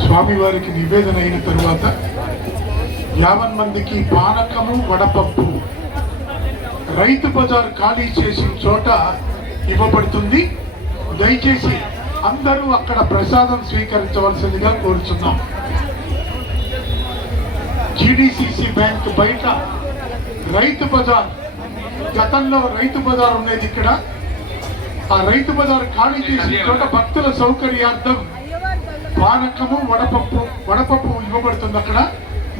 స్వామివారికి నివేదన అయిన తరువాత 50 మందికి పానకము వడపప్పు రైతు బజార్ ఖాళీ చేసిన చోట ఇవ్వబడుతుంది. దయచేసి అందరూ అక్కడ ప్రసాదం స్వీకరించవలసిందిగా కోరుచున్నాం. జీడీసీసీ బ్యాంక్ బయట రైతు బజార్, గతంలో రైతు బజార్ ఉండేది ఇక్కడ. ఆ రైతు బజార్ ఖాళీ చేసిన చోట భక్తుల సౌకర్యార్థం పానకము వడపప్పు ఇవ్వబడుతుంది అక్కడ.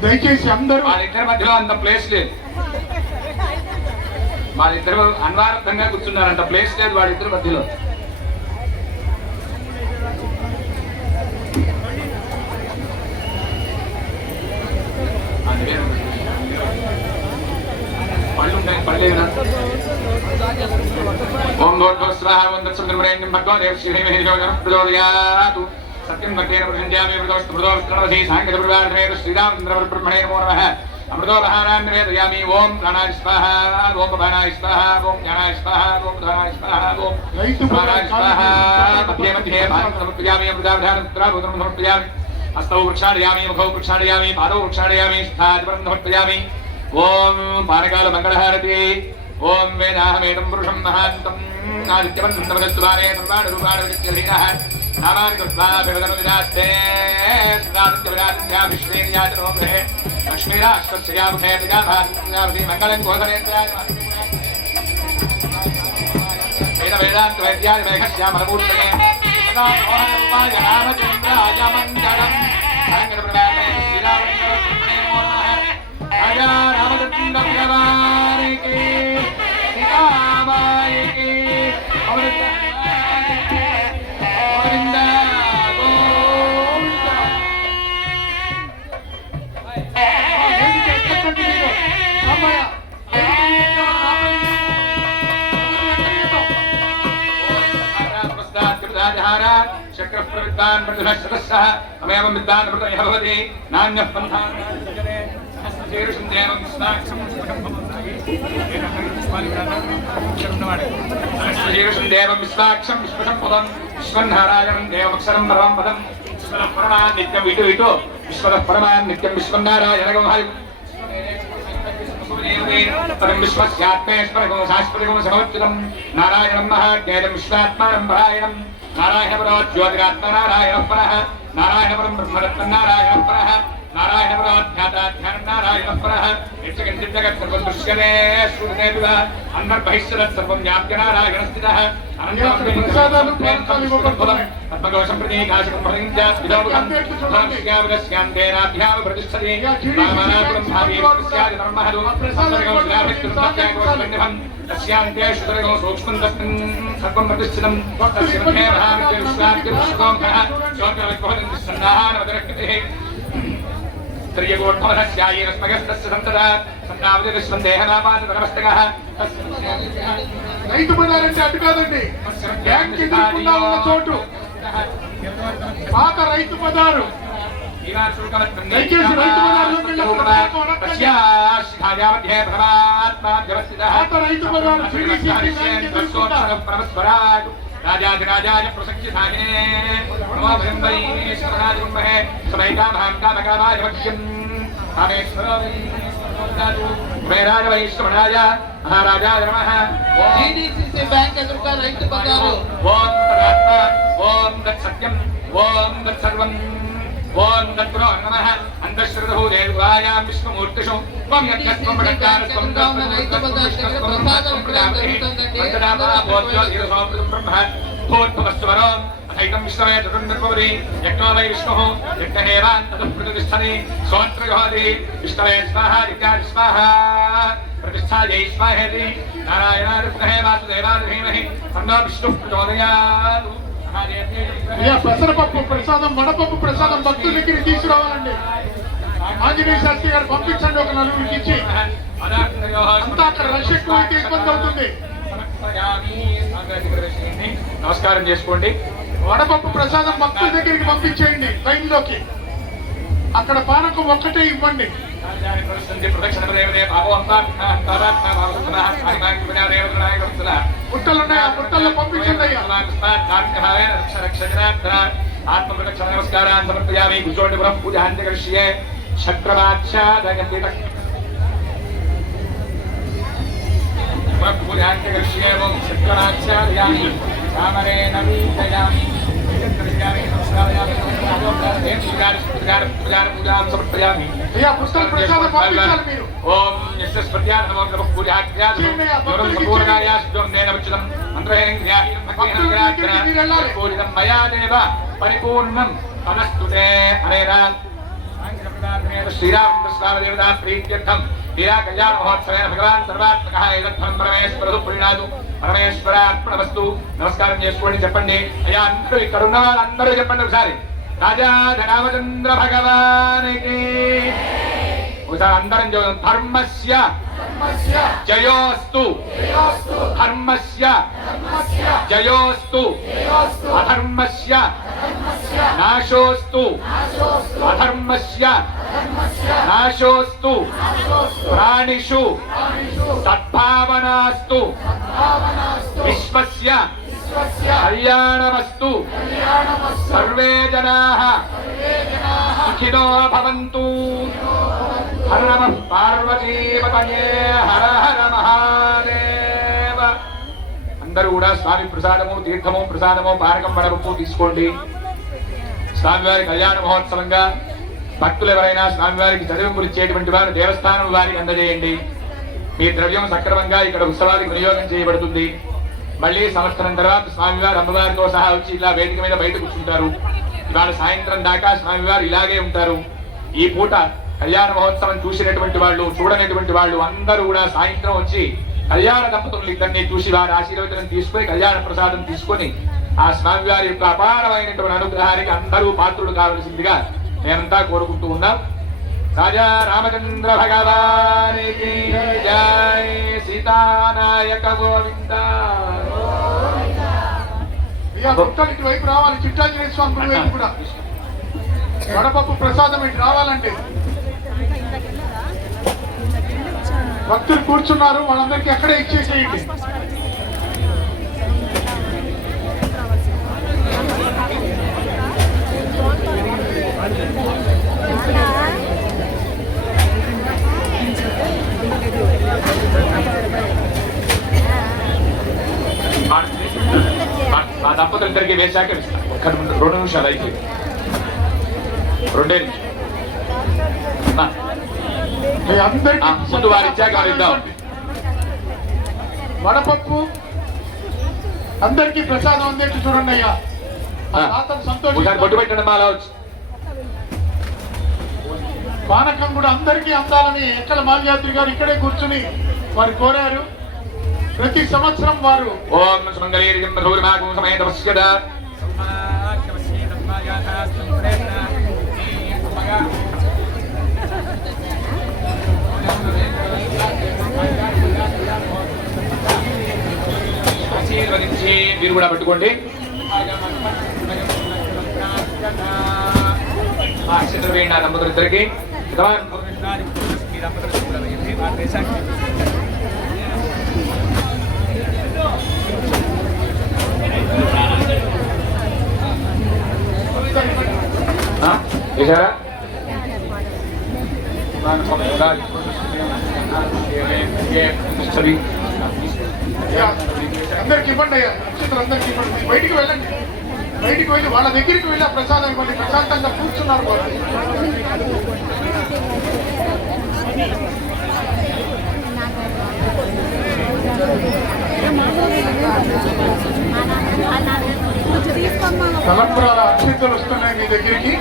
దయచేసి అందరూ వాళ్ళిద్దరి మధ్యలో అంత ప్లేస్ లేదు, వాళ్ళిద్దరు అన్వార్థంగా కూర్చున్నారంట, ప్లేస్ లేదు వాళ్ళిద్దరి మధ్యలో. పళ్ళు ఉంటాయి, పళ్ళేనా? ఓం దోర్ధ్వస్వాహ ఓం దత్సంద్రమరేణ్యం భగవో దేవ శ్రీహేమేజోగన ప్రచోదయాతు సత్యం భక్తేన ప్రసంజామి ప్రదోస్తృదోస్తృణవసి సాంగతప్రభాధేన శ్రీరామచంద్రబ్రహ్మణే నమో నమః అమృతోపహారాం నివేదయామి. ఓం ప్రాణాయ స్వాహ ఓం అపానాయ స్వాహ ఓం జ్ఞానాయ స్వాహ ఓం ధానాయ స్వాహ ఓం ప్రాణాయ స్వాహ. మధ్యే మధ్యే భాగం సమర్పయామి, అమృతావధానం సమర్పయామి. హస్తౌ వృక్షాడయామి, ముఖౌ వృక్షాడయామి, పాదౌ వృక్షాడయామి, స్థాజపరం సమర్పయామి. ఓం పానకాల మంగళహారతి ఓం వేదాహమేతం పురుషం మహాంతం ఆదిత్యవంతం నమదస్వారే సర్వాణి రూపాణి విద్యలీనః నామాని కృత్వా బిరదను విదాస్తే సదాదిత్య విరాజిత్యా విశ్వేర్యాచనోగ్రహే లక్ష్మీరాష్ట్రస్యాముఖే ప్రజాభాతి మంగళం గోధనేంద్రాయ వేద వేదాంత వైద్యాది మేఘశ్యామలమూర్తయే సదా మోహనరూపాయ రామచంద్రాయ మంగళం శ్రీరామచంద్ర భగవానికి సీతామాయికి గోవింద గోవింద. చక్ర ప్రవిద్వాన్ ప్రతిభ అమేవం విద్వాన్ మృతయ భవతి నాణ్య పంథాన్ దేవం విశ్వాక్షం విశ్వసం పదం విశ్వన్నారాయణం దేవమక్షరం పరమం పదం విశ్వద పరమాన్ నిత్యం ఇటు ఇటు విశ్వద పరమాన్ నిత్యం విశ్వన్నారాయణగం పరం విశ్వస్యాత్మేశ్వరగం శాశ్వతగం సమర్పితం నారాయణం మహాజ్ఞేయం విశ్వాత్మానం పరాయణం నారాయణ పరో జ్యోతిరాత్మ నారాయణ పరః నారాయణ పరం బ్రహ్మరత్న నారాయణ పరః నారాయణ పరాధ్యాతాధ్యానం నారాయణ పరః యచ్చకంచిత్ జగత్ సర్వం దృశ్యతే శ్రుతే వివ అంతర్బహిశ్చరత్ సర్వం వ్యాప్య నారాయణ స్థితః పద్మకోశం ప్రతీకాశకం ప్రతిజ్ఞాస్విదోముఖం శ్యామేనాభ్యాం ప్రతిష్టతే రామానాపురం భావీస్యాది ధర్మహదు తస్యాంతే శుతరగో సూక్ష్మం తస్మిన్ సర్వం ప్రతిష్ఠితం తస్య మధ్యే మహావిద్య విశ్వాద్యోషకోంకః శోకవిద్భవతి సన్నాహానవదరక్యతే త్రియగోర్ధమనస్యాయేన స్మగస్తస్య సంతదా సంతావతిస్వందేహనాపాతనమస్తకః రైతు బజారంటే అటు కాదండి, బ్యాంక్ ఎదురుకుండా ఉన్న చోటు పాత రైతు బజారు. దయచేసి రైతు బజార్లోకి వెళ్ళినప్పుడు పాత రైతు బజారు CDC బ్యాంక్ ఎదురుకుండా. రాజాధిరాజాయ ప్రసక్తి సాహినే నమోభయం వై శ్రీరాజుంబహే సమైకామహం కామకామాయ భక్ష్యం కామేశ్వరాయ కుబేరాయ వైశ్రవణాయ మహారాజాయ నమః. GDCC బ్యాంక్ ఎదురుగా రైతు బజారు. ఓం తదాత్మ ఓం తత్సత్యం ఓం తత్సర్వం ఓం తత్పురో నమః. అంతఃశ్రుతౌ దేవాయాం విష్ణుమూర్తిషు త్వం యజ్ఞత్వం ప్రజానత్వం భూత్వస్వరం అథైతం విష్ణవే చతుర్నిర్భవతి యజ్ఞో వై విష్ణుః యజ్ఞహేవాన్ తతః ప్రతిష్టతి స్తోత్రయోహతి విష్ణవే స్వాహా ఇత్యాది స్వాహా ప్రతిష్టాయై స్వాహేతి నారాయణాయ విద్మహే వాసుదేవాయ ధీమహి తన్నో విష్ణుః ప్రచోదయాత్. అయ్యా పెసరపప్పు ప్రసాదం, వడపప్పు ప్రసాదం భక్తుల దగ్గరికి తీసుకురావాలండి. ఆంజనేయ శాస్త్రి గారు పంపించండి ఒక నలుగురికి ఇచ్చి. అంతా అక్కడ రష్ ఎక్కువైతే ఇబ్బంది అవుతుంది. నమస్కారం చేసుకోండి. వడపప్పు ప్రసాదం భక్తుల దగ్గరికి పంపించేయండి లైన్లోకి. అక్కడ పానకం ఒక్కటే ఇవ్వండి. పుట్టలున్నాయి, ఆ పుట్టల్లో పంపించండి అయ్యా. ఆత్మప్రదక్షిణ నమస్కారాన్ని సమర్పయామి. కూర్చోండి. పురం పూజాంతి కరిష్యే. శక్రవాచ్యాదగంభిత పూజాంతి కరిష్యే. ఓం శక్రవాచ్యాదయామి రామరే నవీతయామి పూజాం సమర్పయామి. అయ్యా పుస్తక ప్రసాదం పంపించాలి మీరు. ఓం యస్యస్పత్యాన్ నమో నమః పూజాఖ్యాద్యోర్నేనవచితం మంత్రహేంద్రియాహిరం మయా దేవ పరిపూర్ణం నమస్తుతే. హరేరా శ్రీరామదేవతా ప్రీత్యర్థం లీలా కళ్యాణ మహోత్సవేన భగవాన్ సర్వాత్మకః ఏదత్ఫలం పరమేశ్వరః ప్రీణాదు. పరమేశ్వరార్పణమస్తు. నమస్కారం చేసుకోండి. చెప్పండి అయ్యా అందరూ ఇక్కడ ఉన్న వాళ్ళందరూ చెప్పండి ఒకసారి. రాజా రామచంద్ర భగవానికి ఒకసారి అందరం చూద్దాం. ధర్మస్య జయోస్తు, ధర్మస్య జయోస్తు, అధర్మస్య నాశోస్తు, అధర్మస్య నాశోస్తు, ప్రాణిషు సద్భావనాస్తు, విశ్వస్య కళ్యాణమస్తు, సర్వే జనాః సుఖినో భవంతు. హర నమః పార్వతీపతయే. హర హర మహాదేవ. అందరూ కూడా స్వామి ప్రసాదము తీర్థము ప్రసాదము పానకం వడపప్పు తీసుకోండి. స్వామివారి కళ్యాణ మహోత్సవంగా భక్తులు ఎవరైనా స్వామివారికి చదివింపులు ఇచ్చేటువంటి వారు దేవస్థానం వారికి అందజేయండి. మీ ద్రవ్యం సక్రమంగా ఇక్కడ ఉత్సవానికి వినియోగం చేయబడుతుంది. మళ్ళీ సంవత్సరం తర్వాత స్వామివారు అమ్మవారితో సహా వచ్చి ఇలా వేదిక మీద బయట కూర్చుంటారు. ఇవాళ సాయంత్రం దాకా స్వామివారు ఇలాగే ఉంటారు. ఈ పూట కళ్యాణ మహోత్సవం చూసినటువంటి వాళ్ళు చూడనటువంటి వాళ్ళు అందరూ కూడా సాయంత్రం వచ్చి కళ్యాణ దంపతులు ఇద్దరిని చూసి వారి ఆశీర్వచనం తీసుకొని కళ్యాణ ప్రసాదం తీసుకొని ఆ స్వామివారి యొక్క అపారమైనటువంటి అనుగ్రహానికి అందరూ పాత్రులు కావలసిందిగా నేనంతా కోరుకుంటూ ఉన్నాం. రాజా రామచంద్ర భగవానికి జై. సీతానాయక గోవింద. ఇటు వైపు రావాలి. చిట్టాంజనేయ స్వామి గుడి వైపు కూడా వడపప్పు ప్రసాదం ఇటు రావాలంటే భక్తులు కూర్చున్నారు, వాళ్ళందరికీ అక్కడే ఇచ్చేసేయండి. మా దంపతులు ఇద్దరికి వేశాక ఒక్క 2 నిమిషాలు అయిపోయింది. 2 ముందు వారు ఇచ్చాక ఇద్దాం. వడపప్పు అందరికీ ప్రసాదం అందేట్టు చూడండి అయ్యా. సంతోషం. బొట్టు పెట్టండి. మా వచ్చి పానకం కూడా అందరికీ అందాలని ఎక్కల మాల్యాద్రి గారు ఇక్కడే కూర్చుని వారు కోరారు. ప్రతి సంవత్సరం వారు ఓం సమేత ఆశీర్వదించి మీరు కూడా పెట్టుకోండి. ఆశీర్వదం వేయండి ఆ దంపతులిద్దరికి. వేశారా? అందరికి ఇవ్వండి అయ్యా. నక్షత్రం అందరికి ఇవ్వండి. బయటికి వెళ్ళండి. బయటికి వెళ్ళి వాళ్ళ దగ్గరికి వెళ్ళి ఆ ప్రసాదం ఇవ్వండి. ప్రశాంతంగా కూర్చున్నారు వాళ్ళు. తలంపురాల అక్షింతలు వస్తున్నాయి మీ దగ్గరికి.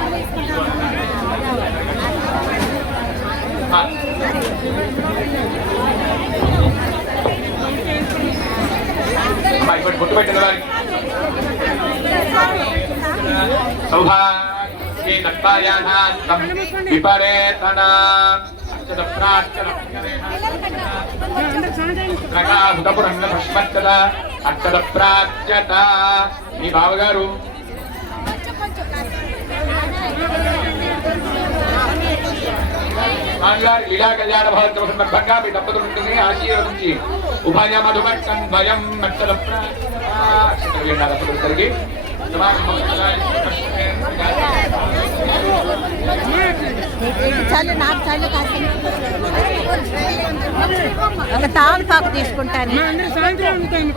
బొట్టు పెట్టిన వారికి సౌభాగ్యే దత్తాయానాస్తం విపరేతన అక్షర ప్రాచ్యత. మీ బావగారు స్వామివారి లీలా కళ్యాణ మహోత్సవ సందర్భంగా మీ దంపతులు ఉంటుంది ఆశీర్వదించి ఉభయ మధుమక్కన్ భయం అక్షర దంపతులకి ఒక తామలపాకు తీసుకుంటాను. సాయంత్రం ఉంటాను.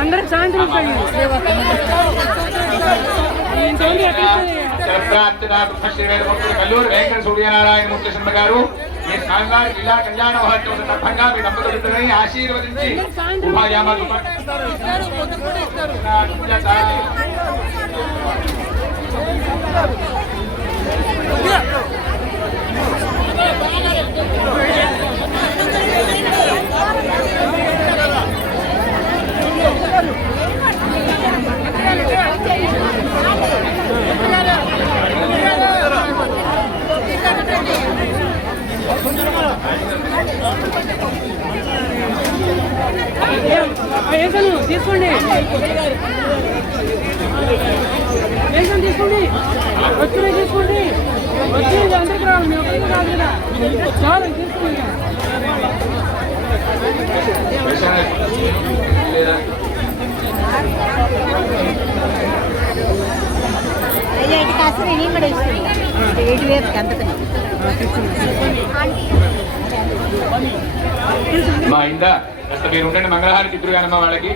అందరికి సాయంత్రం ఉంటాయి. కల్లూరు వెంకట సూర్యనారాయణ మూర్తి శర్మ గారు మీ స్వామివారి జిల్లా కళ్యాణ మహోత్సవ సందర్భంగా మీ దంపతులని ఆశీర్వదించి వేసాను తీసుకోండి వేసాను తీసుకోండి వచ్చినాయి తీసుకోండి వచ్చి అందరికి రావాలి మీ ఒక్కరికి రాదు కదా చాలు తీసుకోండి కాస్త నేను కూడా ఇస్తాను 8 వేలకు అంతకని మా ఇందా అసలు మీరు ఉండండి మంగళహారతి ఇద్దరు కానమ్మా వాళ్ళకి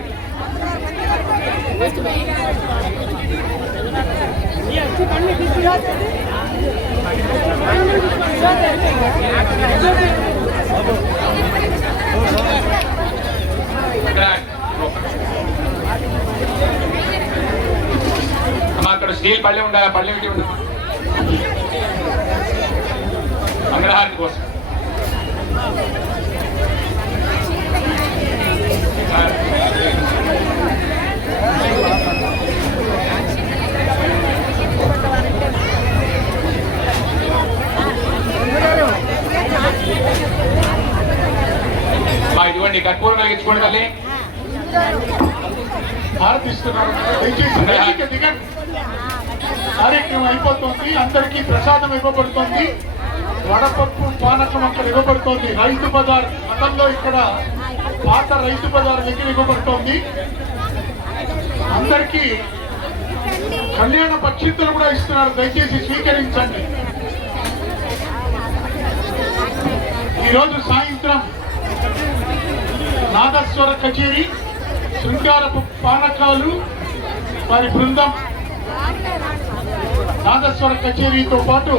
అమ్మా అక్కడ స్టీల్ పళ్ళె ఉండాలి పళ్ళె పెట్టి ఉండాలి మంగళహారతి కోసం ఇదిగోండి కర్పూరం వెలిగించుకోండి తల్లి ఆరతిస్తున్నారు. దయచేసి వేదిక దిగండి. కార్యక్రమం అయిపోతుంది. అందరికీ ప్రసాదం ఇవ్వబడుతుంది. వడపప్పు పానకం అక్కడ ఇవ్వబడుతోంది. రైతు బజార్ గతంలో ఇక్కడ పాత రైతు బజార్ దగ్గర ఇవ్వబడుతోంది. అందరికీ కళ్యాణ పక్షితులు కూడా ఇస్తున్నారు. దయచేసి స్వీకరించండి. ఈరోజు సాయంత్రం నాదస్వర కచేరీ, శృంగారపు పానకాలు, వారి బృందం నాదస్వర కచేరీతో పాటు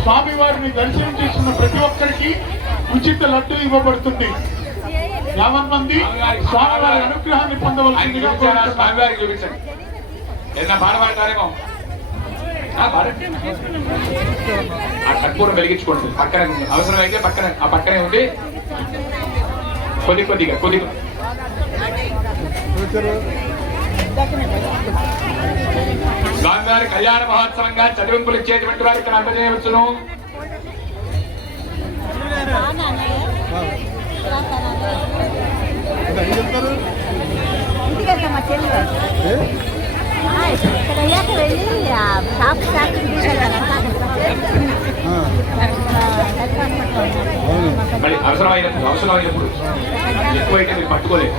స్వామివారిని దర్శనం చేసిన ప్రతి ఒక్కరికి ఉచిత లడ్డు ఇవ్వబడుతుంది. 50 మంది స్వామివారి అనుగ్రహాన్ని పొందవలసిందిగా స్వామివారికి చూపించండి. ఏదైనా పాట పాడతారేమో ఆ కర్పూరం వెలిగించుకోండి. పక్కన అవసరమైతే పక్కన ఆ పక్కనే ఉంది. కొద్దిగా స్వామివారి కళ్యాణ మహోత్సవంగా చదివింపులు ఇచ్చేటువంటి వారు ఇక్కడ అందజేయవచ్చును. మళ్ళీ అవసరమైనప్పుడు ఎక్కువైతే మీరు పట్టుకోలేదు.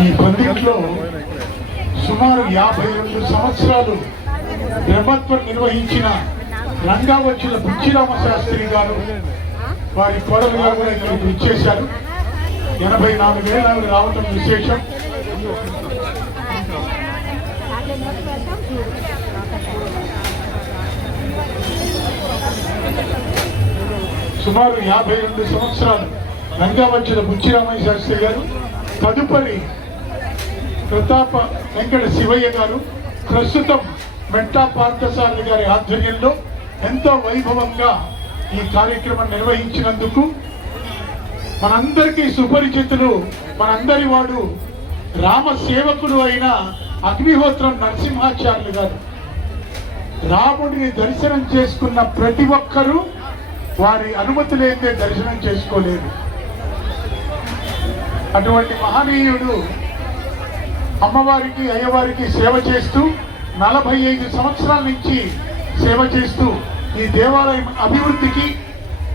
ఈ పందిట్లో సుమారు 52 సంవత్సరాలు బ్రహ్మత్వం నిర్వహించిన రంగావచ్చుల బుచ్చిరామ శాస్త్రి గారు వారి కోడలుగా కూడా ఇక్కడికి ఇచ్చేశారు. 84 ఏళ్ళు రావటం విశేషం. సుమారు 52 సంవత్సరాలు రంగావచ్చుల బుచ్చిరామయ్య శాస్త్రి గారు, తదుపరి ప్రతాప వెంకట శివయ్య గారు, ప్రస్తుతం మెట్టా పార్థసారథి గారి ఆధ్వర్యంలో ఎంతో వైభవంగా ఈ కార్యక్రమం నిర్వహించినందుకు మనందరికీ సుపరిచితులు, మనందరి వాడు, రామ సేవకుడు అయిన అగ్నిహోత్రం నరసింహాచార్యులు గారు రాముడిని దర్శనం చేసుకున్న ప్రతి ఒక్కరూ వారి అనుమతి లేదే దర్శనం చేసుకోలేరు. అటువంటి మహనీయుడు అమ్మవారికి అయ్యవారికి సేవ చేస్తూ 45 సంవత్సరాల నుంచి సేవ చేస్తూ ఈ దేవాలయం అభివృద్ధికి,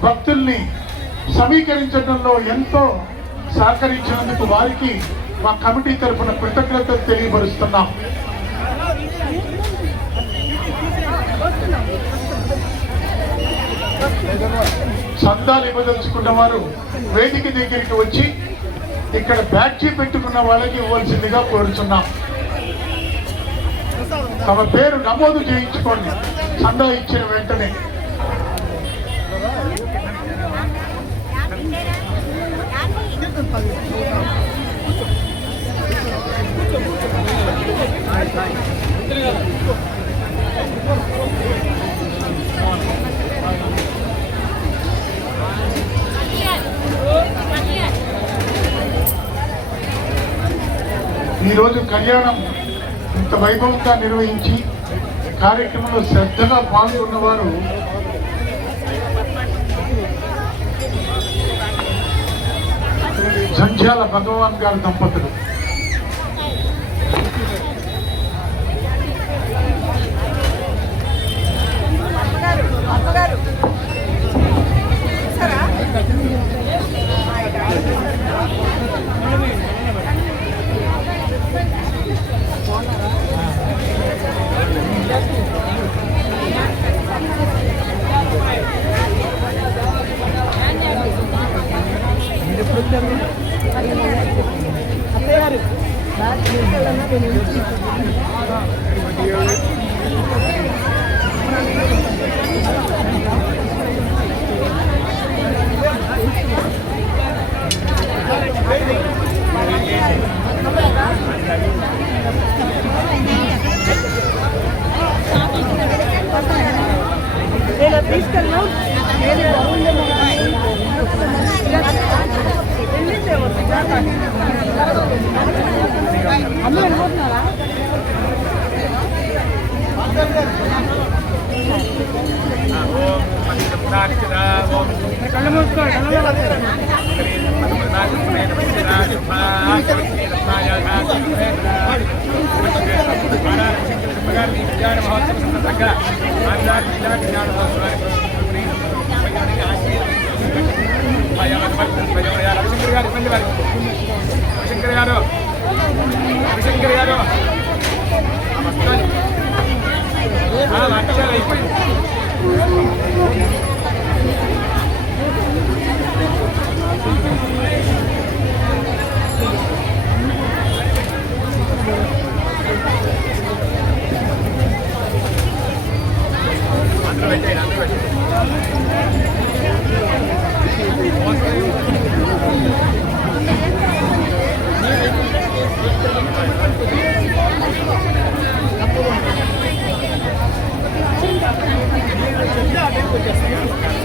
భక్తుల్ని సమీకరించడంలో ఎంతో సహకరించినందుకు వారికి మా కమిటీ తరఫున కృతజ్ఞతలు తెలియపరుస్తున్నాం. చందాలు ఇవ్వదలుచుకున్న వారు వేదిక దగ్గరికి వచ్చి ఇక్కడ బ్యాడ్జీ పెట్టుకున్న వాళ్ళకి ఇవ్వాల్సిందిగా కోరుచున్నాం. తమ పేరు నమోదు చేయించుకోండి చందా ఇచ్చిన వెంటనే. ఈరోజు కళ్యాణం ఇంత వైభవంగా నిర్వహించి కార్యక్రమంలో శ్రద్ధగా పాల్గొన్నవారు జంధ్యాల భగవాన్ గారి దంపతులు.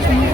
Thank you.